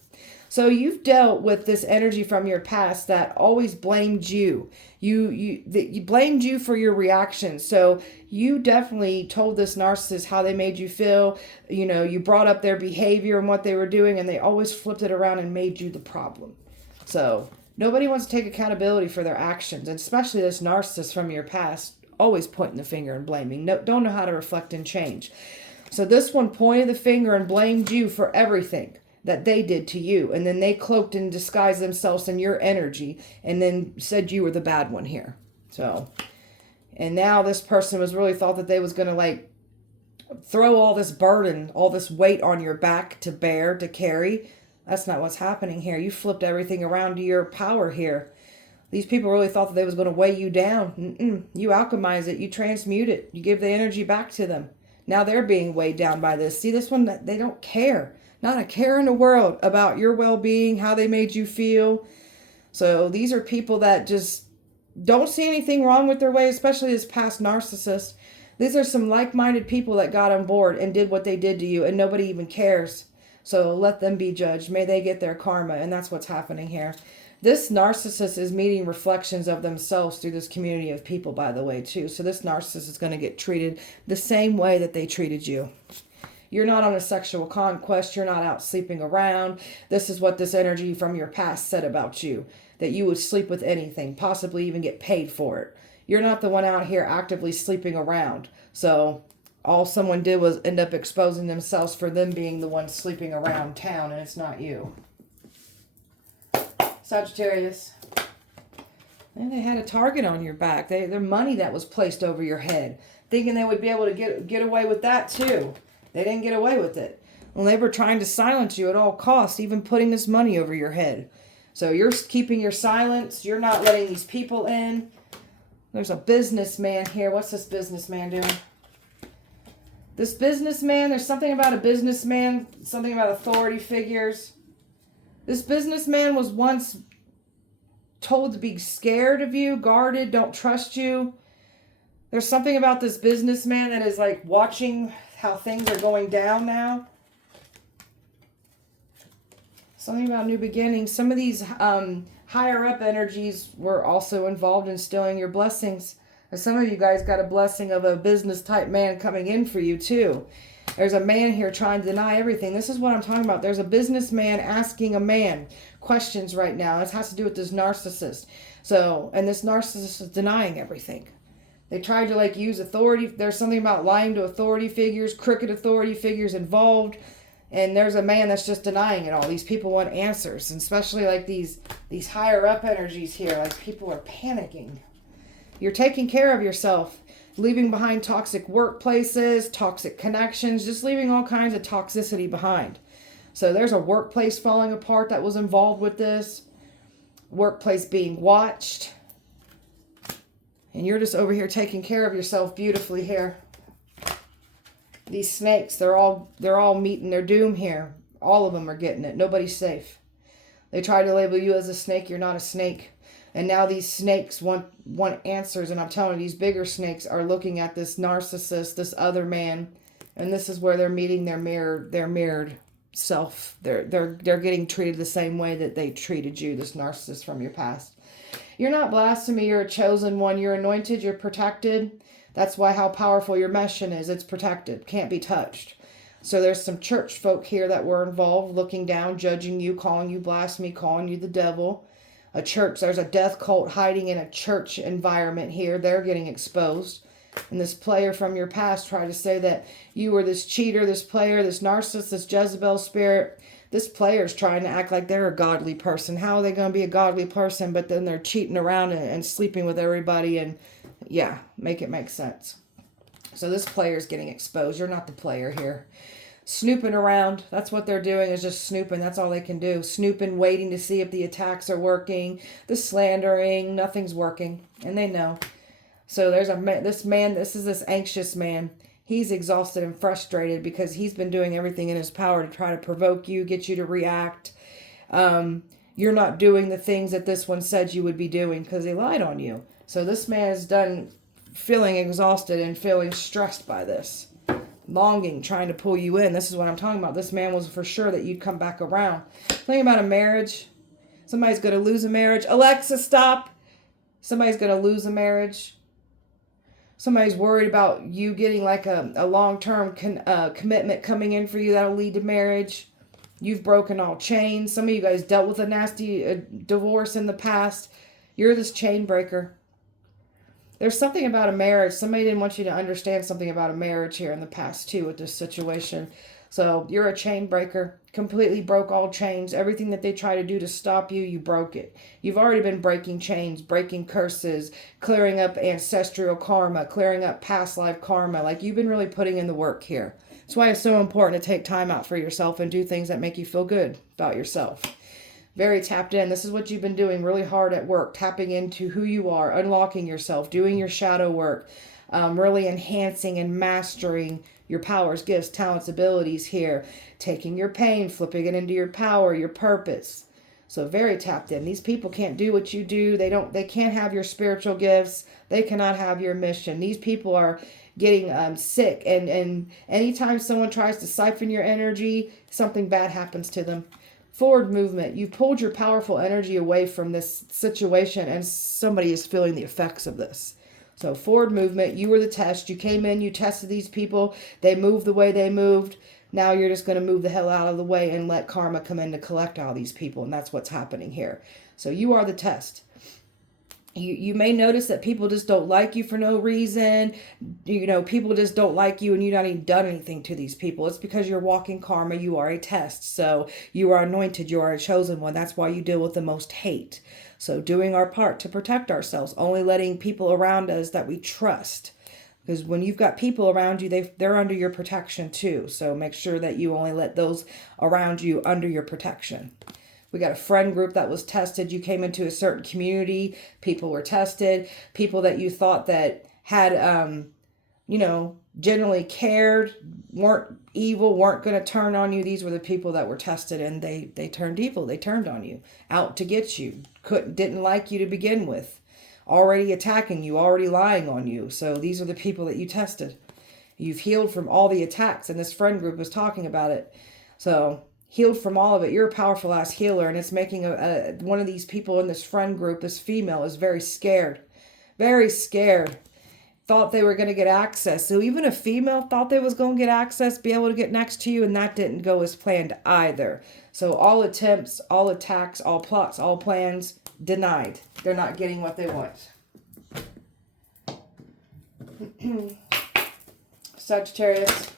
So you've dealt with this energy from your past that always blamed you. You blamed you for your reactions. So you definitely told this narcissist how they made you feel. You brought up their behavior and what they were doing, and they always flipped it around and made you the problem. So nobody wants to take accountability for their actions, and especially this narcissist from your past, always pointing the finger and blaming. Don't know how to reflect and change. So this one pointed the finger and blamed you for everything that they did to you. And then they cloaked and disguised themselves in your energy and then said you were the bad one here. So, and now this person was really thought that they was going to throw all this burden, all this weight on your back to bear, to carry. That's not what's happening here. You flipped everything around to your power here. These people really thought that they was going to weigh you down. You alchemize it. You transmute it. You give the energy back to them. Now they're being weighed down by this. See, this one, they don't care. Not a care in the world about your well-being, how they made you feel. So these are people that just don't see anything wrong with their way, especially this past narcissist. These are some like-minded people that got on board and did what they did to you, and nobody even cares. So let them be judged. May they get their karma, and that's what's happening here. This narcissist is meeting reflections of themselves through this community of people, by the way, too. So this narcissist is going to get treated the same way that they treated you. You're not on a sexual conquest. You're not out sleeping around. This is what this energy from your past said about you, that you would sleep with anything, possibly even get paid for it. You're not the one out here actively sleeping around. So all someone did was end up exposing themselves for them being the one sleeping around town, and it's not you. Sagittarius. And they had a target on your back. Their money that was placed over your head, thinking they would be able to get away with that too. They didn't get away with it. Well, they were trying to silence you at all costs, even putting this money over your head. So you're keeping your silence. You're not letting these people in. There's a businessman here. What's this businessman doing? This businessman, there's something about a businessman, something about authority figures. This businessman was once told to be scared of you, guarded, don't trust you. There's something about this businessman that is watching how things are going down now. Something about new beginnings. Some of these higher up energies were also involved in stealing your blessings. And some of you guys got a blessing of a business type man coming in for you too. There's a man here trying to deny everything. This is what I'm talking about. There's a businessman asking a man questions right now. It has to do with this narcissist. So, and this narcissist is denying everything. They tried to like use authority. There's something about lying to authority figures, crooked authority figures involved. And there's a man that's just denying it all. These people want answers, and especially like these higher up energies here. Like people are panicking. You're taking care of yourself, leaving behind toxic workplaces, toxic connections, just leaving all kinds of toxicity behind. So there's a workplace falling apart that was involved with this. Workplace being watched. And you're just over here taking care of yourself beautifully here. These snakes, they're all meeting their doom here. All of them are getting it. Nobody's safe. They try to label you as a snake. You're not a snake. And now these snakes want answers. And I'm telling you, these bigger snakes are looking at this narcissist, this other man. And this is where they're meeting their mirrored self. They're getting treated the same way that they treated you, this narcissist from your past. You're not blasphemy. You're a chosen one. You're anointed. You're protected. That's why how powerful your mission is. It's protected. Can't be touched. So there's some church folk here that were involved, looking down, judging you, calling you blasphemy, calling you the devil. A church, there's a death cult hiding in a church environment here. They're getting exposed. And this player from your past tried to say that you were this cheater, this player, this narcissist, this Jezebel spirit. This player's trying to act like they're a godly person. How are they going to be a godly person, but then they're cheating around and sleeping with everybody? And yeah, make it make sense. So this player's getting exposed. You're not the player here. Snooping around. That's what they're doing, is just snooping. That's all they can do. Snooping, waiting to see if the attacks are working. The slandering, nothing's working. And they know. So there's this anxious man. He's exhausted and frustrated because he's been doing everything in his power to try to provoke you, get you to react. You're not doing the things that this one said you would be doing because they lied on you. So this man is done feeling exhausted and feeling stressed by this. Longing, trying to pull you in. This is what I'm talking about. This man was for sure that you'd come back around. Thinking about a marriage. Somebody's going to lose a marriage. Alexa, stop. Somebody's going to lose a marriage. Somebody's worried about you getting like a long-term commitment coming in for you that'll lead to marriage. You've broken all chains. Some of you guys dealt with a nasty divorce in the past. You're this chain breaker. There's something about a marriage. Somebody didn't want you to understand something about a marriage here in the past too with this situation. So you're a chain breaker. Completely broke all chains. Everything that they try to do to stop you, you broke it. You've already been breaking chains, breaking curses, clearing up ancestral karma, clearing up past life karma. Like you've been really putting in the work here. That's why it's so important to take time out for yourself and do things that make you feel good about yourself. Very tapped in. This is what you've been doing really hard at work, tapping into who you are, unlocking yourself, doing your shadow work, really enhancing and mastering your powers, gifts, talents, abilities here, taking your pain, flipping it into your power, your purpose. So very tapped in. These people can't do what you do. They can't have your spiritual gifts. They cannot have your mission. These people are getting sick, and anytime someone tries to siphon your energy, something bad happens to them. Forward movement. You've pulled your powerful energy away from this situation, and somebody is feeling the effects of this. So forward movement, you were the test. You came in, you tested these people. They moved the way they moved. Now you're just going to move the hell out of the way and let karma come in to collect all these people. And that's what's happening here. So you are the test. You may notice that people just don't like you for no reason. You know, people just don't like you and you've not even done anything to these people. It's because you're walking karma. You are a test. So you are anointed. You are a chosen one. That's why you deal with the most hate. So doing our part to protect ourselves, only letting people around us that we trust. Because when you've got people around you, they're under your protection too. So make sure that you only let those around you under your protection. We got a friend group that was tested. You came into a certain community. People were tested. People that you thought that had, generally cared, weren't evil, weren't going to turn on you. These were the people that were tested, and they turned evil. They turned on you, out to get you. Didn't like you to begin with. Already attacking you, already lying on you. So these are the people that you tested. You've healed from all the attacks, and this friend group was talking about it. So, healed from all of it. You're a powerful ass healer, and it's making one of these people in this friend group, this female, is very scared. Very scared. Thought they were going to get access. So even a female thought they was going to get access, be able to get next to you, and that didn't go as planned either. So all attempts, all attacks, all plots, all plans, denied. They're not getting what they want. Sagittarius.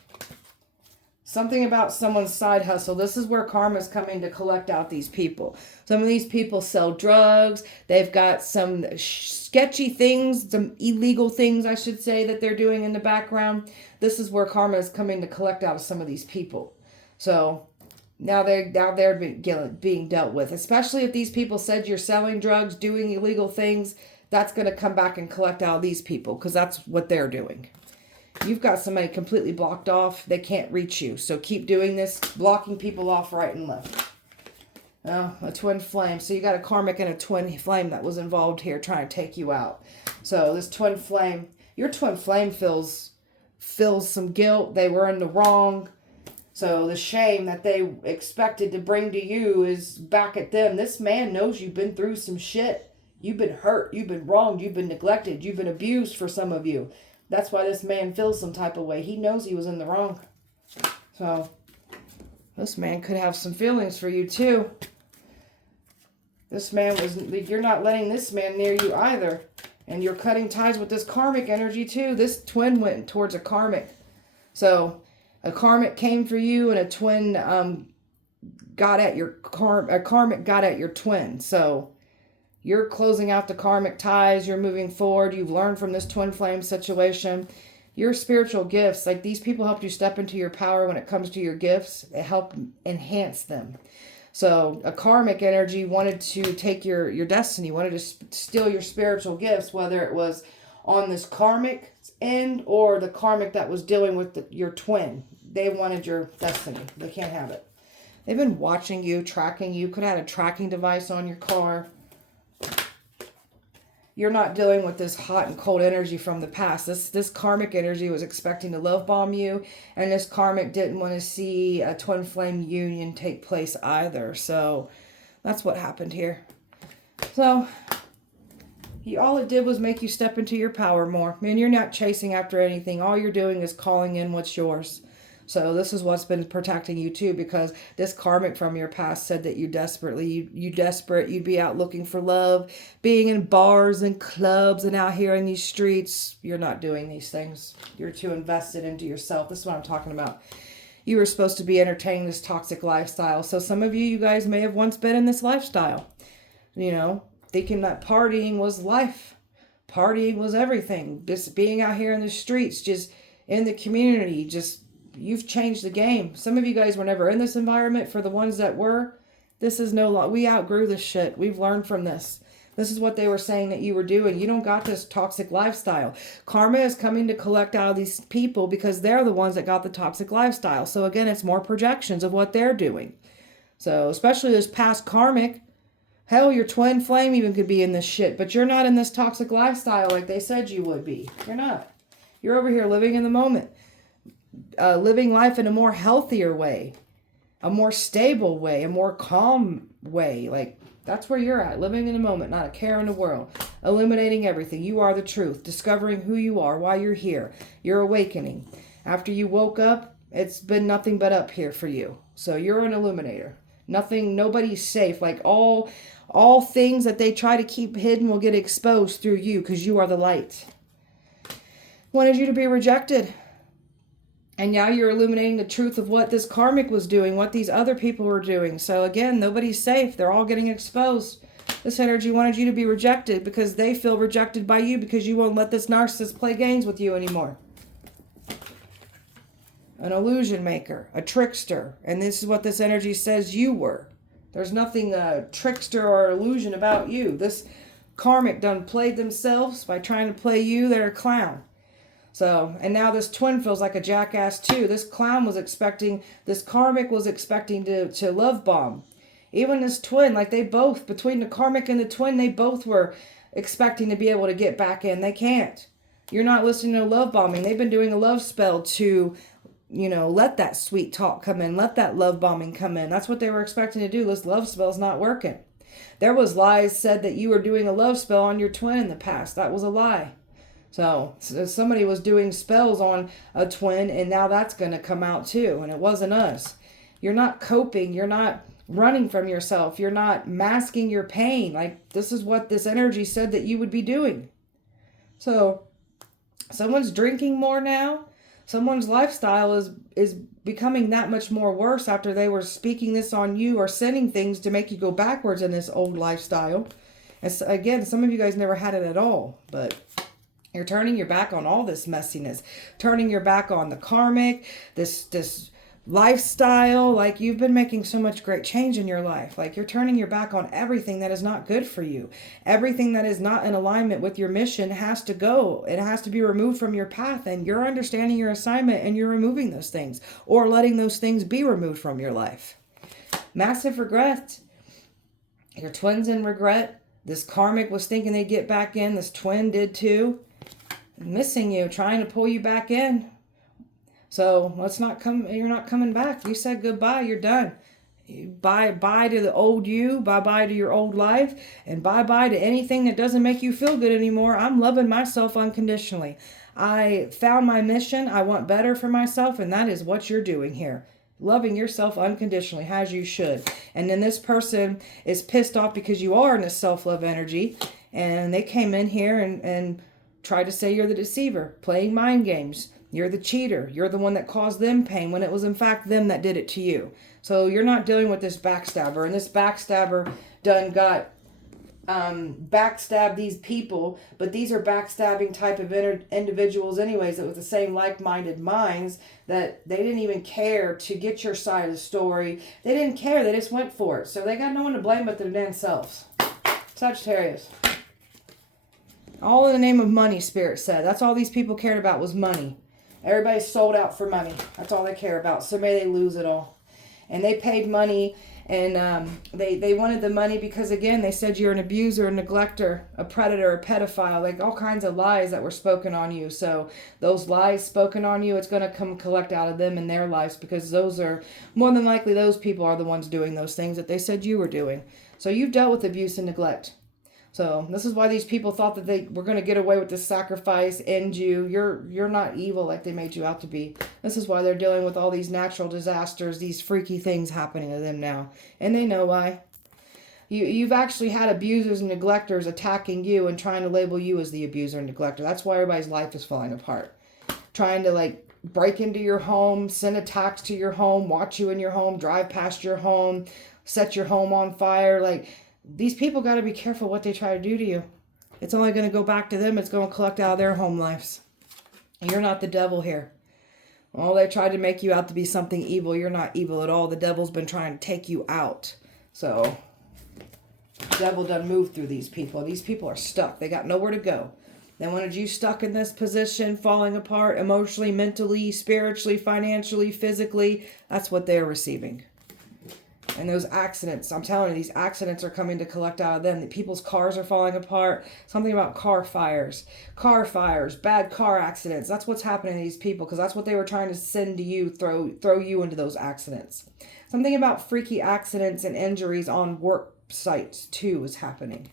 Something about someone's side hustle. This is where karma's coming to collect out these people. Some of these people sell drugs. They've got some sketchy things, some illegal things, I should say, that they're doing in the background. This is where karma is coming to collect out of some of these people. So now they're being dealt with. Especially if these people said you're selling drugs, doing illegal things, that's going to come back and collect out of these people because that's what they're doing. You've got somebody completely blocked off. They can't reach you. So keep doing this, blocking people off right and left. Oh, a twin flame. So you got a karmic and a twin flame that was involved here trying to take you out. So this twin flame, your twin flame feels some guilt. They were in the wrong. So the shame that they expected to bring to you is back at them. This man knows you've been through some shit. You've been hurt. You've been wronged. You've been neglected. You've been abused for some of you. That's why this man feels some type of way. He knows he was in the wrong. So, this man could have some feelings for you too. This man you're not letting this man near you either. And you're cutting ties with this karmic energy too. This twin went towards a karmic. So, a karmic came for you and a twin got at your a karmic got at your twin. So, you're closing out the karmic ties. You're moving forward. You've learned from this twin flame situation. Your spiritual gifts, like these people helped you step into your power when it comes to your gifts. It helped enhance them. So a karmic energy wanted to take your destiny, wanted to steal your spiritual gifts, whether it was on this karmic end or the karmic that was dealing with your twin. They wanted your destiny. They can't have it. They've been watching you, tracking you. Could have had a tracking device on your car. You're not dealing with this hot and cold energy from the past. This karmic energy was expecting to love bomb you, and this karmic didn't want to see a twin flame union take place either. So that's what happened here. So all it did was make you step into your power more. Man, you're not chasing after anything. All you're doing is calling in what's yours. So this is what's been protecting you too, because this karmic from your past said that you'd be out looking for love, being in bars and clubs and out here in these streets. You're not doing these things. You're too invested into yourself. This is what I'm talking about. You were supposed to be entertaining this toxic lifestyle. So some of you guys may have once been in this lifestyle, thinking that partying was life. Partying was everything. Just being out here in the streets, just in the community, you've changed the game. Some of you guys were never in this environment. For the ones that were, this is no longer. We outgrew this shit. We've learned from this. This is what they were saying that you were doing. You don't got this toxic lifestyle. Karma is coming to collect out of these people because they're the ones that got the toxic lifestyle. So again, it's more projections of what they're doing. So especially this past karmic, hell, your twin flame even could be in this shit, but you're not in this toxic lifestyle like they said you would be. You're not. You're over here living in the moment. Living life in a more healthier way, a more stable way, a more calm way. Like, that's where you're at, living in the moment, not a care in the world, eliminating everything. You are the truth, discovering who you are, why you're here. You're awakening. After you woke up, it's been nothing but up here for you. So you're an illuminator. Nobody's safe. Like all things that they try to keep hidden will get exposed through you because you are the light. Wanted you to be rejected. And now you're illuminating the truth of what this karmic was doing, what these other people were doing. So again, nobody's safe. They're all getting exposed. This energy wanted you to be rejected because they feel rejected by you because you won't let this narcissist play games with you anymore. An illusion maker, a trickster. And this is what this energy says you were. There's nothing trickster or illusion about you. This karmic done played themselves by trying to play you. They're a clown. So, and now this twin feels like a jackass too. This clown was expecting, this karmic was expecting to love bomb. Even this twin, like they both, between the karmic and the twin, they both were expecting to be able to get back in. They can't. You're not listening to love bombing. They've been doing a love spell to, you know, let that sweet talk come in. Let that love bombing come in. That's what they were expecting to do. This love spell's not working. There was lies said that you were doing a love spell on your twin in the past. That was a lie. So somebody was doing spells on a twin, and now that's going to come out too. And it wasn't us. You're not coping. You're not running from yourself. You're not masking your pain. Like, this is what this energy said that you would be doing. So someone's drinking more now. Someone's lifestyle is becoming that much more worse after they were speaking this on you or sending things to make you go backwards in this old lifestyle. And so, again, some of you guys never had it at all, but you're turning your back on all this messiness, turning your back on the karmic, this lifestyle. Like, you've been making so much great change in your life. Like, you're turning your back on everything that is not good for you. Everything that is not in alignment with your mission has to go. It has to be removed from your path, and you're understanding your assignment and you're removing those things or letting those things be removed from your life. Massive regret. Your twin's in regret. This karmic was thinking they'd get back in. This twin did too. Missing you, trying to pull you back in. So let's not come. You're not coming back. You said goodbye. You're done. Bye to the old you. Bye to your old life, and bye to anything that doesn't make you feel good anymore. I'm loving myself unconditionally. I found my mission. I want better for myself, and that is what you're doing here. Loving yourself unconditionally, as you should. And then this person is pissed off because you are in this self-love energy, and they came in here and tried to say you're the deceiver, playing mind games. You're the cheater. You're the one that caused them pain when it was in fact them that did it to you. So you're not dealing with this backstabber. And this backstabber done got backstab these people. But these are backstabbing type of individuals anyways, that with the same like-minded minds, that they didn't even care to get your side of the story. They didn't care. They just went for it. So they got no one to blame but their damn selves. Sagittarius. All in the name of money, Spirit said. That's all these people cared about was money. Everybody's sold out for money. That's all they care about. So may they lose it all. And they paid money, and they wanted the money because, again, they said you're an abuser, a neglector, a predator, a pedophile, like all kinds of lies that were spoken on you. So those lies spoken on you, it's going to come collect out of them in their lives, because those are, more than likely, those people are the ones doing those things that they said you were doing. So you've dealt with abuse and neglect. So this is why these people thought that they were going to get away with this sacrifice, end you. You're not evil like they made you out to be. This is why they're dealing with all these natural disasters, these freaky things happening to them now. And they know why. You've actually had abusers and neglectors attacking you and trying to label you as the abuser and neglector. That's why everybody's life is falling apart. Trying to, like, break into your home, send attacks to your home, watch you in your home, drive past your home, set your home on fire. Like, these people got to be careful what they try to do to you. It's only going to go back to them. It's going to collect out of their home lives. You're not the devil here. Well, they tried to make you out to be something evil. You're not evil at all. The devil's been trying to take you out. So, the devil done moved through these people. These people are stuck. They got nowhere to go. They wanted you stuck in this position, falling apart emotionally, mentally, spiritually, financially, physically. That's what they're receiving. And those accidents, I'm telling you, these accidents are coming to collect out of them. The people's cars are falling apart. Something about car fires, bad car accidents. That's what's happening to these people, because that's what they were trying to send to you, throw you into those accidents. Something about freaky accidents and injuries on work sites too is happening.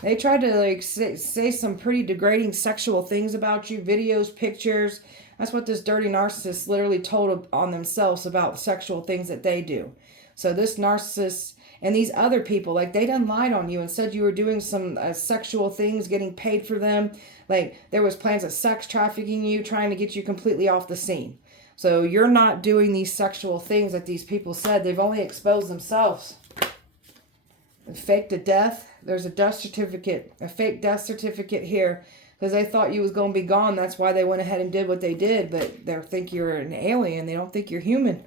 They tried to, like, say some pretty degrading sexual things about you, videos, pictures. That's what this dirty narcissist literally told on themselves about sexual things that they do. So this narcissist and these other people, like, they done lied on you and said you were doing some sexual things, getting paid for them. Like, there was plans of sex trafficking you, trying to get you completely off the scene. So you're not doing these sexual things that these people said. They've only exposed themselves. Faked a death. There's a death certificate, a fake death certificate here, because they thought you was going to be gone. That's why they went ahead and did what they did. But they think you're an alien. They don't think you're human.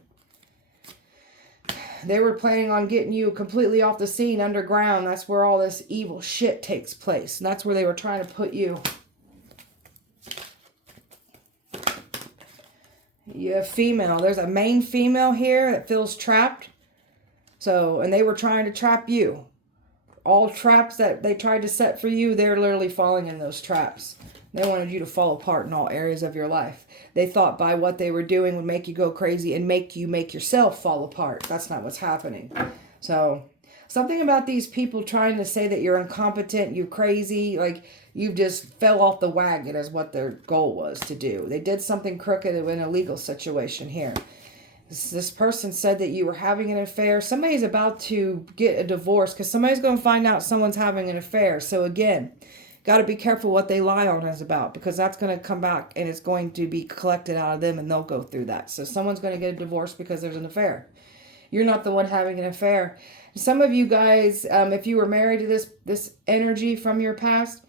They were planning on getting you completely off the scene underground. That's where all this evil shit takes place. And that's where they were trying to put you. You're a female. There's a main female here that feels trapped. So, and they were trying to trap you. All traps that they tried to set for you, they're literally falling in those traps. They wanted you to fall apart in all areas of your life. They thought by what they were doing would make you go crazy and make you make yourself fall apart. That's not what's happening. So something about these people trying to say that you're incompetent, you're crazy, like you just fell off the wagon is what their goal was to do. They did something crooked in a legal situation here. This person said that you were having an affair. Somebody's about to get a divorce because somebody's going to find out someone's having an affair. So again, got to be careful what they lie on us about, because that's going to come back and it's going to be collected out of them and they'll go through that. So someone's going to get a divorce because there's an affair. You're not the one having an affair. Some of you guys, if you were married to this energy from your past,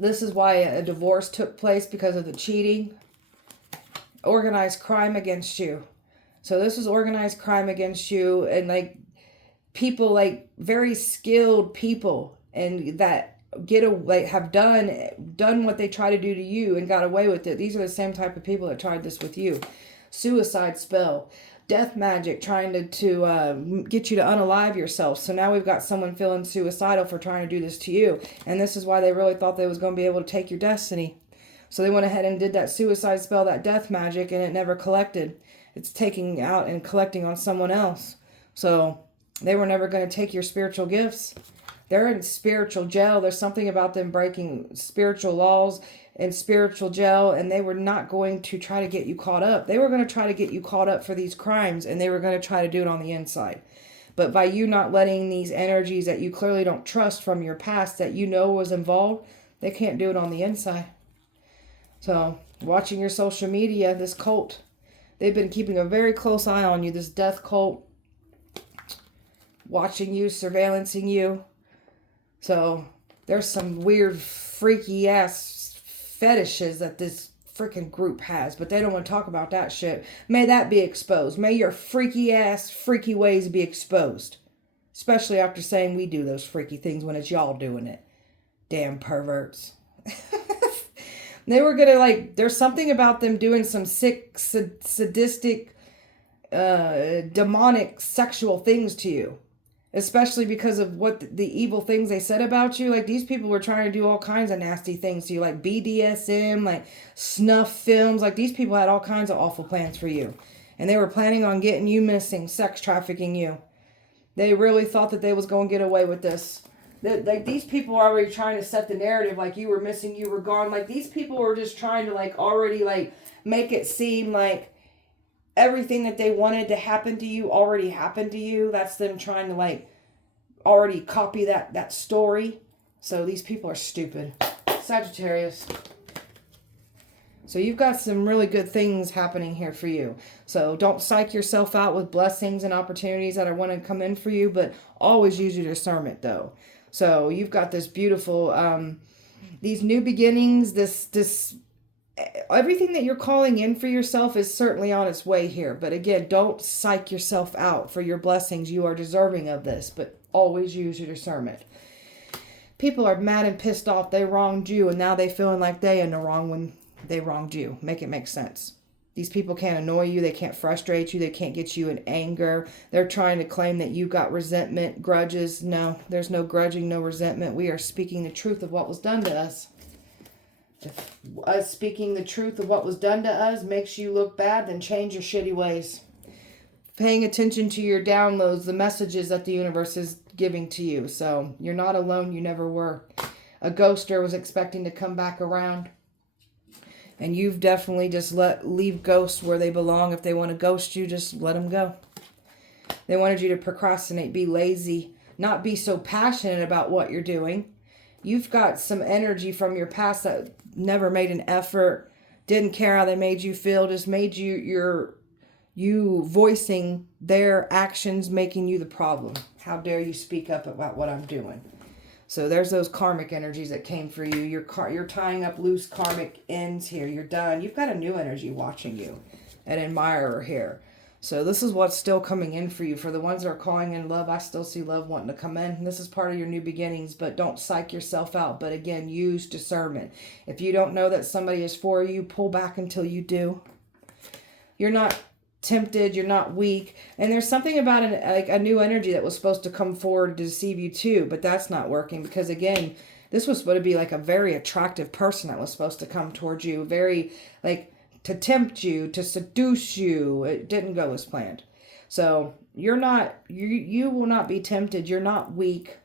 this is why a divorce took place, because of the cheating. Organized crime against you. So this is organized crime against you, and like people, like very skilled people, and that have done what they try to do to you and got away with it. These are the same type of people that tried this with you. Suicide spell, death magic, trying to get you to unalive yourself. So now we've got someone feeling suicidal for trying to do this to you, and this is why they really thought they was going to be able to take your destiny. So they went ahead and did that suicide spell, that death magic, and it never collected. It's taking out and collecting on someone else. So they were never going to take your spiritual gifts. They're in spiritual jail. There's something about them breaking spiritual laws and spiritual jail, and they were not going to try to get you caught up. They were going to try to get you caught up for these crimes, and they were going to try to do it on the inside. But by you not letting these energies that you clearly don't trust from your past that you know was involved, they can't do it on the inside. So, watching your social media, this cult, they've been keeping a very close eye on you, this death cult, watching you, surveillancing you. So, there's some weird, freaky ass fetishes that this freaking group has, but they don't want to talk about that shit. May that be exposed. May your freaky ass, freaky ways be exposed. Especially after saying we do those freaky things when it's y'all doing it. Damn perverts. They were going to, there's something about them doing some sick, sadistic, demonic, sexual things to you. Especially because of what the evil things they said about you. Like, these people were trying to do all kinds of nasty things to you. Like BDSM, like snuff films. Like, these people had all kinds of awful plans for you. And they were planning on getting you missing, sex trafficking you. They really thought that they was going to get away with this. Like, these people are already trying to set the narrative like you were missing, you were gone. Like, these people were just trying to already make it seem like everything that they wanted to happen to you already happened to you. That's them trying to already copy that story. So these people are stupid. Sagittarius. So you've got some really good things happening here for you. So don't psych yourself out with blessings and opportunities that are want to come in for you, but always use your discernment though. So you've got this beautiful, these new beginnings, this everything that you're calling in for yourself is certainly on its way here. But again, don't psych yourself out for your blessings. You are deserving of this, but always use your discernment. People are mad and pissed off. They wronged you, and now they feeling like they in the wrong when they wronged you. Make it make sense. These people can't annoy you. They can't frustrate you. They can't get you in anger. They're trying to claim that you got resentment, grudges. No, there's no grudging, no resentment. We are speaking the truth of what was done to us. If us speaking the truth of what was done to us makes you look bad, then change your shitty ways. Paying attention to your downloads, the messages that the universe is giving to you. So you're not alone. You never were. A ghoster was expecting to come back around. And you've definitely just leave ghosts where they belong. If they want to ghost you, just let them go. They wanted you to procrastinate, be lazy, not be so passionate about what you're doing. You've got some energy from your past that never made an effort, didn't care how they made you feel, just made you voicing their actions, making you the problem. How dare you speak up about what I'm doing? So there's those karmic energies that came for you. You're tying up loose karmic ends here. You're done. You've got a new energy watching you, an admirer here. So this is what's still coming in for you. For the ones that are calling in love, I still see love wanting to come in. This is part of your new beginnings, but don't psych yourself out. But again, use discernment. If you don't know that somebody is for you, pull back until you do. You're not tempted, you're not weak, and there's something about a new energy that was supposed to come forward to deceive you too, but that's not working because again, This was supposed to be like a very attractive person that was supposed to come towards you. Very, like, to tempt you, to seduce you. It didn't go as planned. So you're not, you will not be tempted. You're not weak.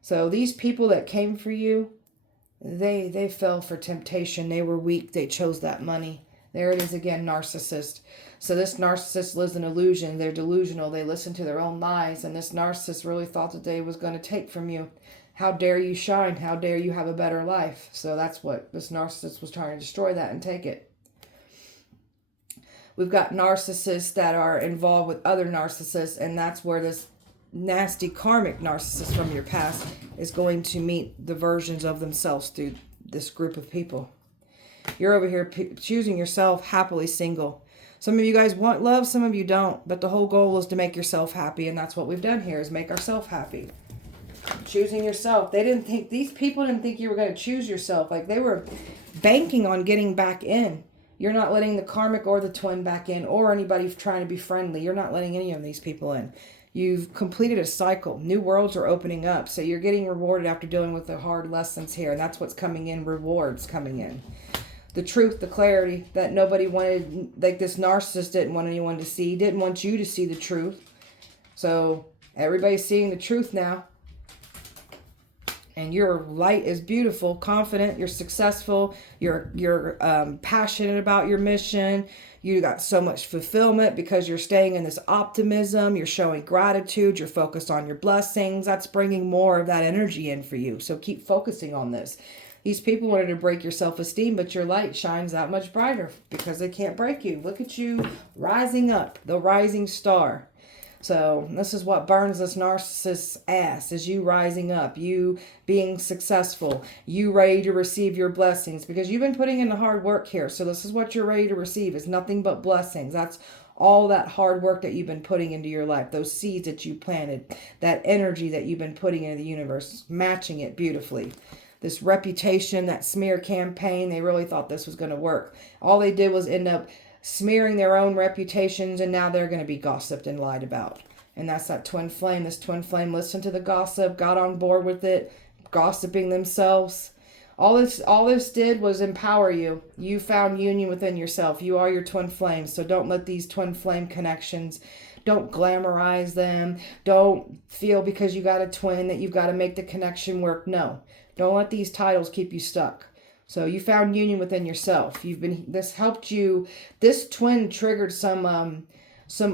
So these people that came for you, they fell for temptation. They were weak. They chose that money. There it is again, narcissist. So this narcissist lives in illusion. They're delusional. They listen to their own lies. And this narcissist really thought that they was going to take from you. How dare you shine? How dare you have a better life? So that's what this narcissist was trying to destroy, that and take it. We've got narcissists that are involved with other narcissists, and that's where this nasty karmic narcissist from your past is going to meet the versions of themselves through this group of people. You're over here choosing yourself happily single. Some of you guys want love, some of you don't, but the whole goal is to make yourself happy, and that's what we've done here, is make ourselves happy. Choosing yourself. These people didn't think you were going to choose yourself. Like, they were banking on getting back in. You're not letting the karmic or the twin back in, or anybody trying to be friendly. You're not letting any of these people in. You've completed a cycle. New worlds are opening up. So you're getting rewarded after dealing with the hard lessons here. And that's what's coming in, rewards coming in. The truth, the clarity that nobody wanted, like this narcissist didn't want anyone to see, didn't want you to see the truth. So everybody's seeing the truth now. And your light is beautiful, confident, you're successful, you're passionate about your mission. You got so much fulfillment because you're staying in this optimism, you're showing gratitude, you're focused on your blessings. That's bringing more of that energy in for you. So keep focusing on this. These people wanted to break your self-esteem, but your light shines that much brighter because they can't break you. Look at you rising up, the rising star. So this is what burns this narcissist's ass, is you rising up, you being successful, you ready to receive your blessings, because you've been putting in the hard work here. So this is what you're ready to receive, is nothing but blessings. That's all that hard work that you've been putting into your life, those seeds that you planted, that energy that you've been putting into the universe, matching it beautifully. This reputation, that smear campaign, they really thought this was going to work. All they did was end up smearing their own reputations, and now they're going to be gossiped and lied about. And that's that twin flame. This twin flame listened to the gossip, got on board with it, gossiping themselves. All this did was empower you. You found union within yourself. You are your twin flames. So don't let these twin flame connections, don't glamorize them. Don't feel because you got a twin that you've got to make the connection work. No. Don't let these titles keep you stuck. So you found union within yourself. This helped you. This twin triggered some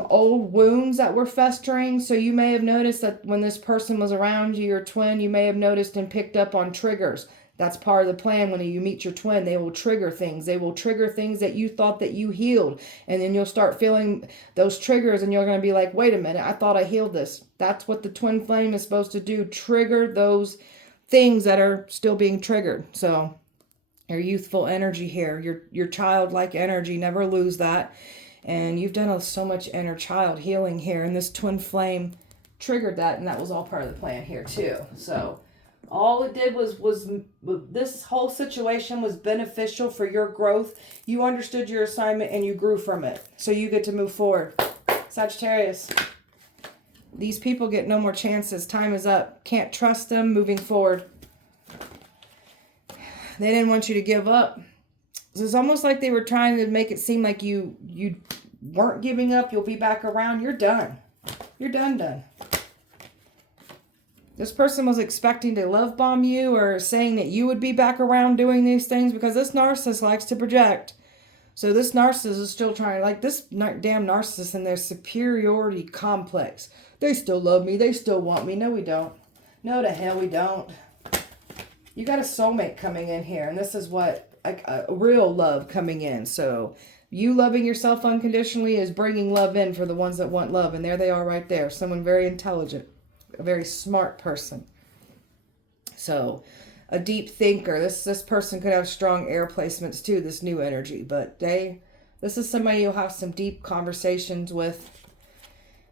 old wounds that were festering. So you may have noticed that when this person was around you, your twin, you may have noticed and picked up on triggers. That's part of the plan. When you meet your twin, they will trigger things. They will trigger things that you thought that you healed. And then you'll start feeling those triggers and you're going to be like, wait a minute, I thought I healed this. That's what the twin flame is supposed to do. Trigger those things that are still being triggered. So your youthful energy here, your childlike energy, never lose that. And you've done so much inner child healing here, and this twin flame triggered that, and that was all part of the plan here too. So all it did was this whole situation was beneficial for your growth. You understood your assignment and you grew from it. So you get to move forward. Sagittarius, these people get no more chances. Time is up. Can't trust them moving forward. They didn't want you to give up. So it's almost like they were trying to make it seem like you weren't giving up. You'll be back around. You're done. You're done. This person was expecting to love bomb you or saying that you would be back around doing these things, because this narcissist likes to project. So this narcissist is still trying, like this damn narcissist and their superiority complex. They still love me. They still want me. No, we don't. No, to hell we don't. You got a soulmate coming in here, and this is what, like a real love coming in. So you loving yourself unconditionally is bringing love in for the ones that want love, and there they are right there. Someone very intelligent, a very smart person. So a deep thinker. This person could have strong air placements too, this new energy, but this is somebody you'll have some deep conversations with.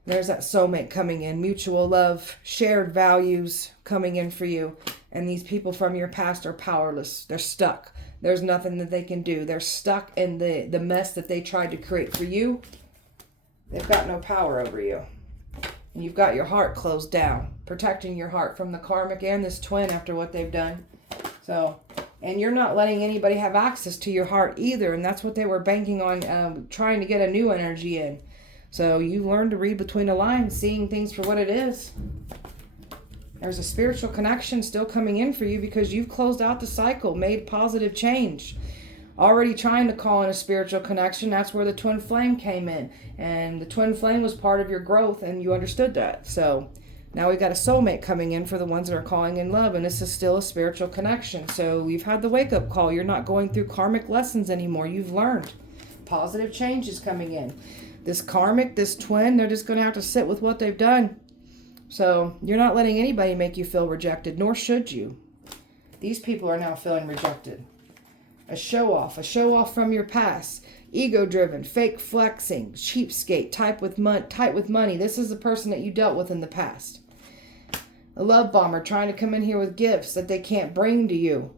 There's that soulmate coming in, mutual love, shared values coming in for you. And these people from your past are powerless. They're stuck. There's nothing that they can do. They're stuck in the mess that they tried to create for you. They've got no power over you. And you've got your heart closed down, protecting your heart from the karmic and this twin after what they've done. So, and you're not letting anybody have access to your heart either. And that's what they were banking on, trying to get a new energy in. So you learn to read between the lines, seeing things for what it is. There's a spiritual connection still coming in for you because you've closed out the cycle, made positive change. Already trying to call in a spiritual connection, that's where the twin flame came in. And the twin flame was part of your growth, and you understood that. So now we've got a soulmate coming in for the ones that are calling in love, and this is still a spiritual connection. So you've had the wake-up call. You're not going through karmic lessons anymore. You've learned. Positive change is coming in. This karmic, this twin, they're just going to have to sit with what they've done. So you're not letting anybody make you feel rejected, nor should you. These people are now feeling rejected. A show-off from your past. Ego-driven, fake flexing, cheapskate, tight with money. This is the person that you dealt with in the past. A love bomber trying to come in here with gifts that they can't bring to you.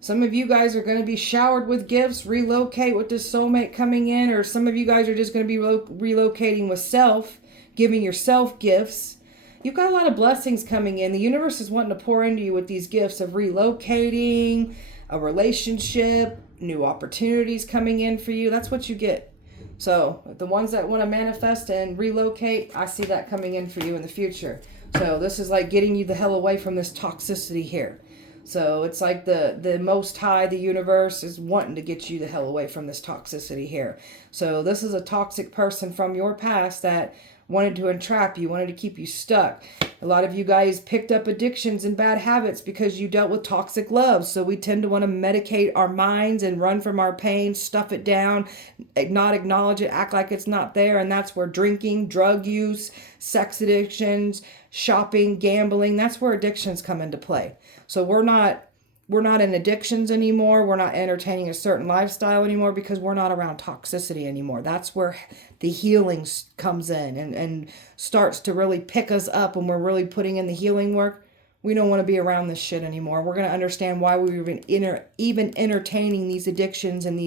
Some of you guys are going to be showered with gifts, relocate with this soulmate coming in, or some of you guys are just going to be relocating with self, giving yourself gifts. You've got a lot of blessings coming in. The universe is wanting to pour into you with these gifts of relocating, a relationship, new opportunities coming in for you. That's what you get. So the ones that want to manifest and relocate, I see that coming in for you in the future. So this is like getting you the hell away from this toxicity here. So it's like the Most High, the universe, is wanting to get you the hell away from this toxicity here. So this is a toxic person from your past that wanted to entrap you, wanted to keep you stuck. A lot of you guys picked up addictions and bad habits because you dealt with toxic love. So we tend to want to medicate our minds and run from our pain, stuff it down, not acknowledge it, act like it's not there. And that's where drinking, drug use, sex addictions, shopping, gambling, that's where addictions come into play. So we're not in addictions anymore. We're not entertaining a certain lifestyle anymore because we're not around toxicity anymore. That's where the healing comes in and starts to really pick us up when we're really putting in the healing work. We don't want to be around this shit anymore. We're going to understand why we were even entertaining these addictions and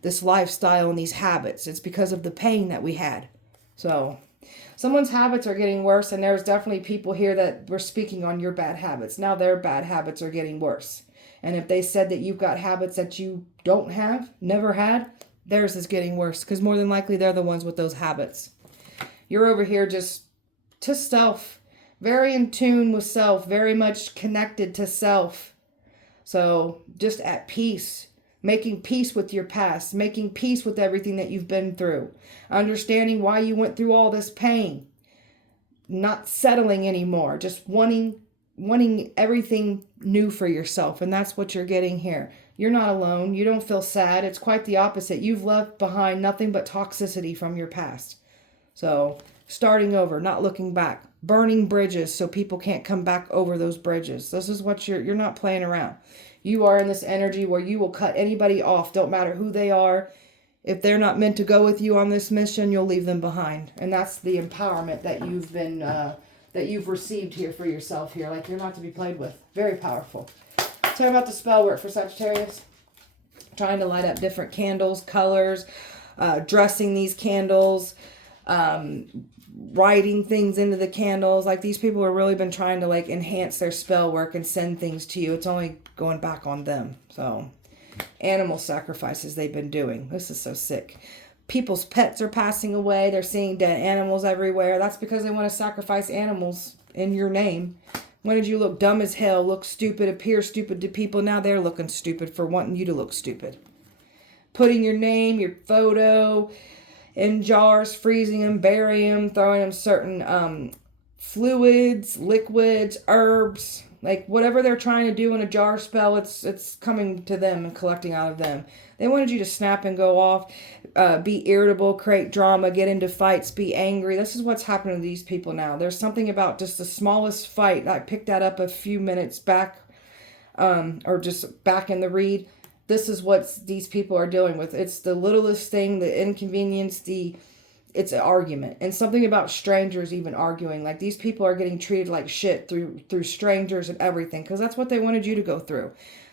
this lifestyle and these habits. It's because of the pain that we had. So someone's habits are getting worse, and there's definitely people here that were speaking on your bad habits. Now their bad habits are getting worse. And if they said that you've got habits that you don't have, never had, theirs is getting worse because more than likely they're the ones with those habits. You're over here just to self, very in tune with self, very much connected to self. So just at peace, making peace with your past, making peace with everything that you've been through, understanding why you went through all this pain, not settling anymore, just wanting everything new for yourself. And that's what you're getting here. You're not alone. You don't feel sad. It's quite the opposite. You've left behind nothing but toxicity from your past. So starting over, not looking back, burning bridges so people can't come back over those bridges. This is what you're not playing around. You are in this energy where you will cut anybody off. Don't matter who they are. If they're not meant to go with you on this mission, you'll leave them behind. And that's the empowerment that you've been that you've received here for yourself here. Like you're not to be played with. Very powerful. Tell me about the spell work for Sagittarius. Trying to light up different candles, colors, dressing these candles, writing things into the candles. Like these people have really been trying to like enhance their spell work and send things to you. It's only going back on them. So animal sacrifices they've been doing. This is so sick. People's pets are passing away. They're seeing dead animals everywhere. That's because they want to sacrifice animals in your name. When did you look dumb as hell, look stupid, appear stupid to people? Now they're looking stupid for wanting you to look stupid. Putting your name, your photo in jars, freezing them, burying them, throwing them certain fluids, liquids, herbs, like whatever they're trying to do in a jar spell, it's coming to them and collecting out of them. They wanted you to snap and go off, be irritable, create drama, get into fights, be angry. This is what's happening to these people now. There's something about just the smallest fight. I picked that up a few minutes back, or just back in the read. This is what these people are dealing with. It's the littlest thing, the inconvenience, it's an argument. And something about strangers even arguing. Like these people are getting treated like shit through strangers and everything. Because that's what they wanted you to go through.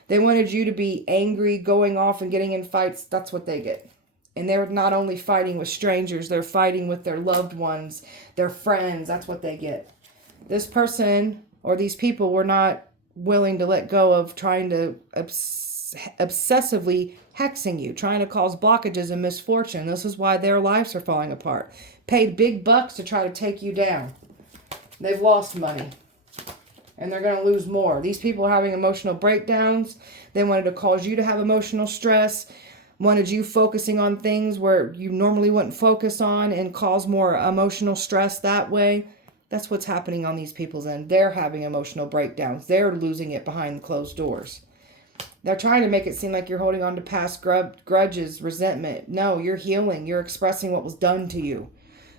They wanted you to be angry, going off and getting in fights. That's what they get. And they're not only fighting with strangers, they're fighting with their loved ones, their friends. That's what they get. This person or these people were not willing to let go of trying to obsessively hexing you, trying to cause blockages and misfortune. This is why their lives are falling apart. Paid big bucks to try to take you down. They've lost money. And they're going to lose more. These people are having emotional breakdowns. They wanted to cause you to have emotional stress. Wanted you focusing on things where you normally wouldn't focus on and cause more emotional stress that way. That's what's happening on these people's end. They're having emotional breakdowns. They're losing it behind closed doors. They're trying to make it seem like you're holding on to past grudges, resentment. No, you're healing. You're expressing what was done to you.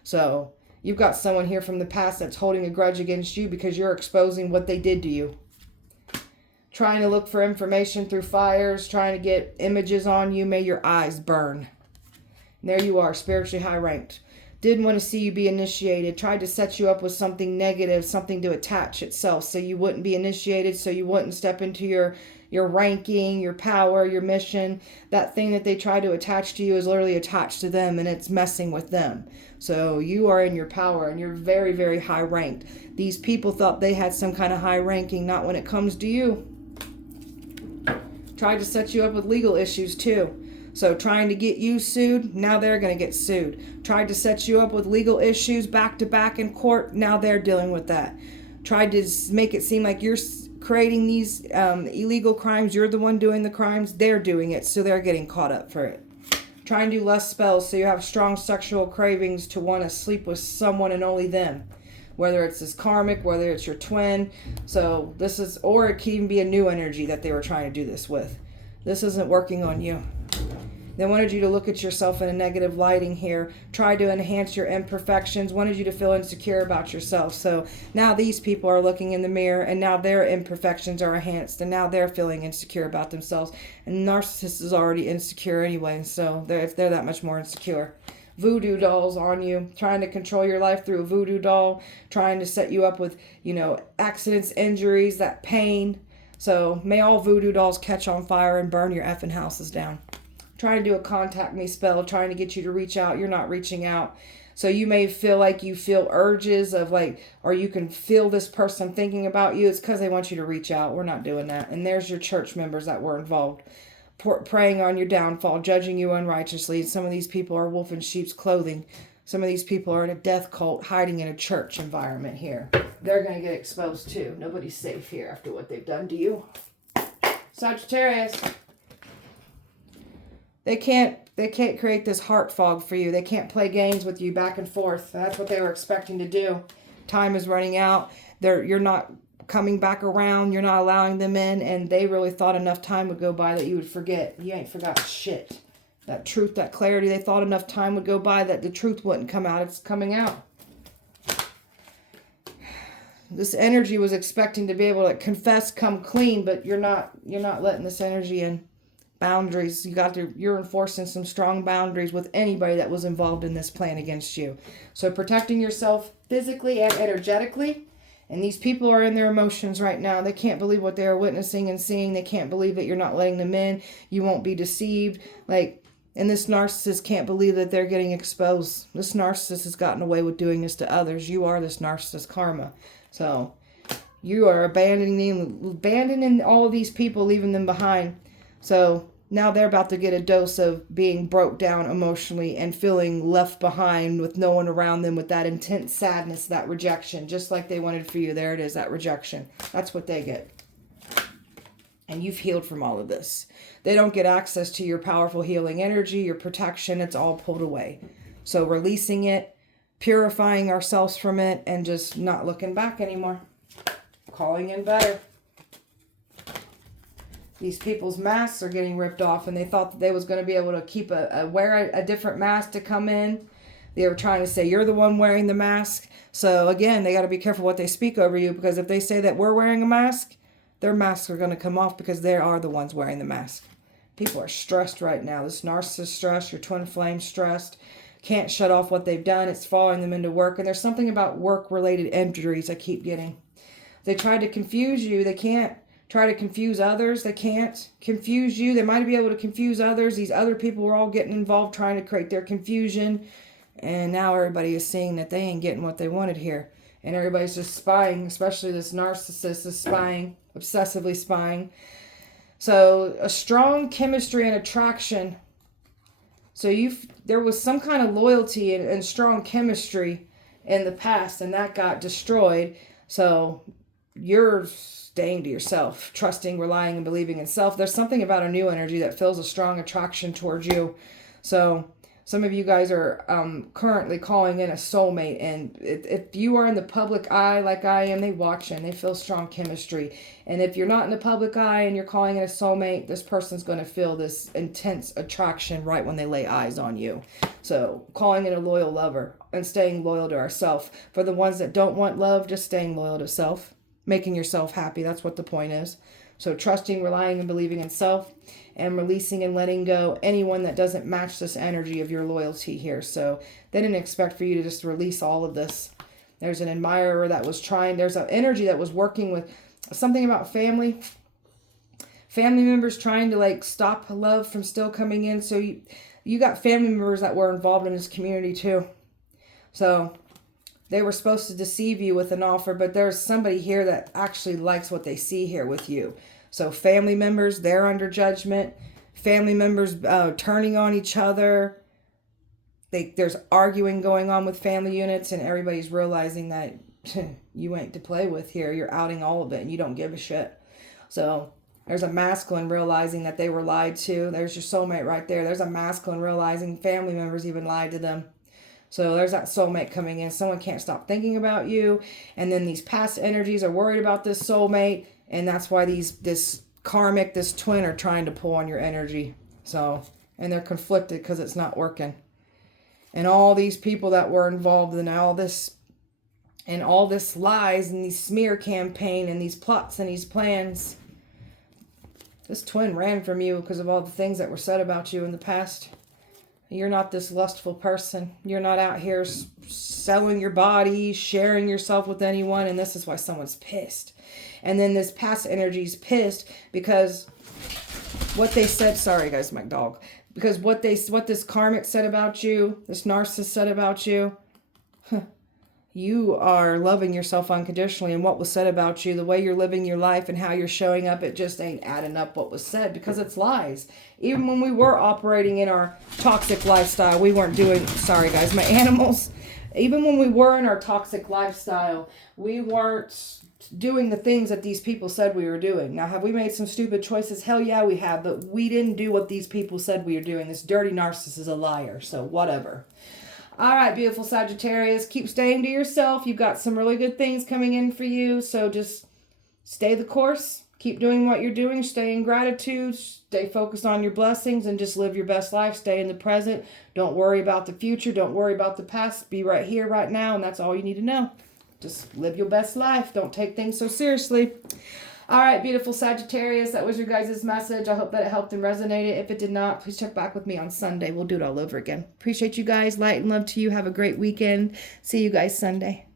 So you've got someone here from the past that's holding a grudge against you because you're exposing what they did to you. Trying to look for information through fires, trying to get images on you. May your eyes burn. And there you are, spiritually high ranked. Didn't want to see you be initiated. Tried to set you up with something negative, something to attach itself so you wouldn't be initiated, so you wouldn't step into your ranking, your power, your mission. That thing that they try to attach to you is literally attached to them, and it's messing with them. So you are in your power, and you're very, very high ranked. These people thought they had some kind of high ranking, not when it comes to you. Tried to set you up with legal issues too. So trying to get you sued, now they're going to get sued. Tried to set you up with legal issues back to back in court, now they're dealing with that. Tried to make it seem like you're creating these illegal crimes, you're the one doing the crimes, they're doing it, so they're getting caught up for it. Try and do less spells so you have strong sexual cravings to want to sleep with someone and only them. Whether it's this karmic, whether it's your twin. So this is, or it can even be a new energy that they were trying to do this with. This isn't working on you. They wanted you to look at yourself in a negative lighting here. Try to enhance your imperfections. Wanted you to feel insecure about yourself. So now these people are looking in the mirror and now their imperfections are enhanced. And now they're feeling insecure about themselves. And the narcissist is already insecure anyway. So they're that much more insecure. Voodoo dolls on you, trying to control your life through a voodoo doll, trying to set you up with, accidents, injuries, that pain. So may all voodoo dolls catch on fire and burn your effing houses down. Trying to do a contact me spell, trying to get you to reach out. You're not reaching out. So you may feel like you feel urges of or you can feel this person thinking about you. It's because they want you to reach out. We're not doing that. And there's your church members that were involved. Preying on your downfall, judging you unrighteously. Some of these people are wolf in sheep's clothing. Some of these people are in a death cult hiding in a church environment here. They're going to get exposed too. Nobody's safe here after what they've done to you. Sagittarius. They can't create this heart fog for you. They can't play games with you back and forth. That's what they were expecting to do. Time is running out. You're not coming back around, you're not allowing them in, and they really thought enough time would go by that you would forget. You ain't forgot shit. That truth, that clarity, they thought enough time would go by that the truth wouldn't come out. It's coming out. This energy was expecting to be able to confess, come clean, but you're not letting this energy in. Boundaries. You're enforcing some strong boundaries with anybody that was involved in this plan against you. So protecting yourself physically and energetically. And these people are in their emotions right now. They can't believe what they are witnessing and seeing. They can't believe that you're not letting them in. You won't be deceived. And this narcissist can't believe that they're getting exposed. This narcissist has gotten away with doing this to others. You are this narcissist karma. So you are abandoning all of these people, leaving them behind. So now they're about to get a dose of being broke down emotionally and feeling left behind with no one around them, with that intense sadness, that rejection, just like they wanted for you. There it is, that rejection. That's what they get. And you've healed from all of this. They don't get access to your powerful healing energy, your protection. It's all pulled away. So releasing it, purifying ourselves from it, and just not looking back anymore. Calling in better. These people's masks are getting ripped off, and they thought that they was going to be able to wear a different mask to come in. They were trying to say you're the one wearing the mask. So again, they got to be careful what they speak over you, because if they say that we're wearing a mask, their masks are going to come off because they are the ones wearing the mask. People are stressed right now. This narcissist stressed, your twin flame stressed, can't shut off what they've done. It's following them into work, and there's something about work-related injuries I keep getting. They tried to confuse you. They can't try to confuse others. They can't confuse you. They might be able to confuse others. These other people were all getting involved trying to create their confusion. And now everybody is seeing that they ain't getting what they wanted here. And everybody's just spying, especially this narcissist is spying, obsessively spying. So a strong chemistry and attraction. So there was some kind of loyalty and strong chemistry in the past, and that got destroyed. So you're staying to yourself, trusting, relying, and believing in self. There's something about a new energy that feels a strong attraction towards you. So some of you guys are currently calling in a soulmate, and if you are in the public eye like I am, they watch and they feel strong chemistry. And if you're not in the public eye and you're calling in a soulmate, this person's going to feel this intense attraction right when they lay eyes on you. So calling in a loyal lover and staying loyal to ourselves. For the ones that don't want love, just staying loyal to self, making yourself happy. That's what the point is. So trusting, relying, and believing in self, and releasing and letting go anyone that doesn't match this energy of your loyalty here. So they didn't expect for you to just release all of this. There's an admirer that was trying, there's an energy that was working with something about family members trying to like stop love from still coming in. So you got family members that were involved in this community too. So they were supposed to deceive you with an offer, but there's somebody here that actually likes what they see here with you. So family members, they're under judgment. Family members turning on each other. There's arguing going on with family units, and everybody's realizing that you ain't to play with here. You're outing all of it, and you don't give a shit. So there's a masculine realizing that they were lied to. There's your soulmate right there. There's a masculine realizing family members even lied to them. So there's that soulmate coming in. Someone can't stop thinking about you. And then these past energies are worried about this soulmate. And that's why this karmic, this twin are trying to pull on your energy. So, and they're conflicted because it's not working. And all these people that were involved in all this lies and these smear campaign and these plots and these plans. This twin ran from you because of all the things that were said about you in the past. You're not this lustful person. You're not out here selling your body, sharing yourself with anyone. And this is why someone's pissed. And then this past energy's pissed because what they said, sorry guys, my dog. Because what this karmic said about you, this narcissist said about you, you are loving yourself unconditionally. And what was said about you, the way you're living your life and how you're showing up, it just ain't adding up what was said because it's lies. Even when we were operating in our toxic lifestyle, we weren't doing, sorry guys, my animals. Even when we were in our toxic lifestyle, we weren't doing the things that these people said we were doing. Now, have we made some stupid choices? Hell yeah, we have. But we didn't do what these people said we were doing. This dirty narcissist is a liar. So whatever. All right, beautiful Sagittarius. Keep staying to yourself. You've got some really good things coming in for you. So just stay the course. Keep doing what you're doing. Stay in gratitude. Stay focused on your blessings and just live your best life. Stay in the present. Don't worry about the future. Don't worry about the past. Be right here, right now. And that's all you need to know. Just live your best life. Don't take things so seriously. All right, beautiful Sagittarius. That was your guys' message. I hope that it helped and resonated. If it did not, please check back with me on Sunday. We'll do it all over again. Appreciate you guys. Light and love to you. Have a great weekend. See you guys Sunday.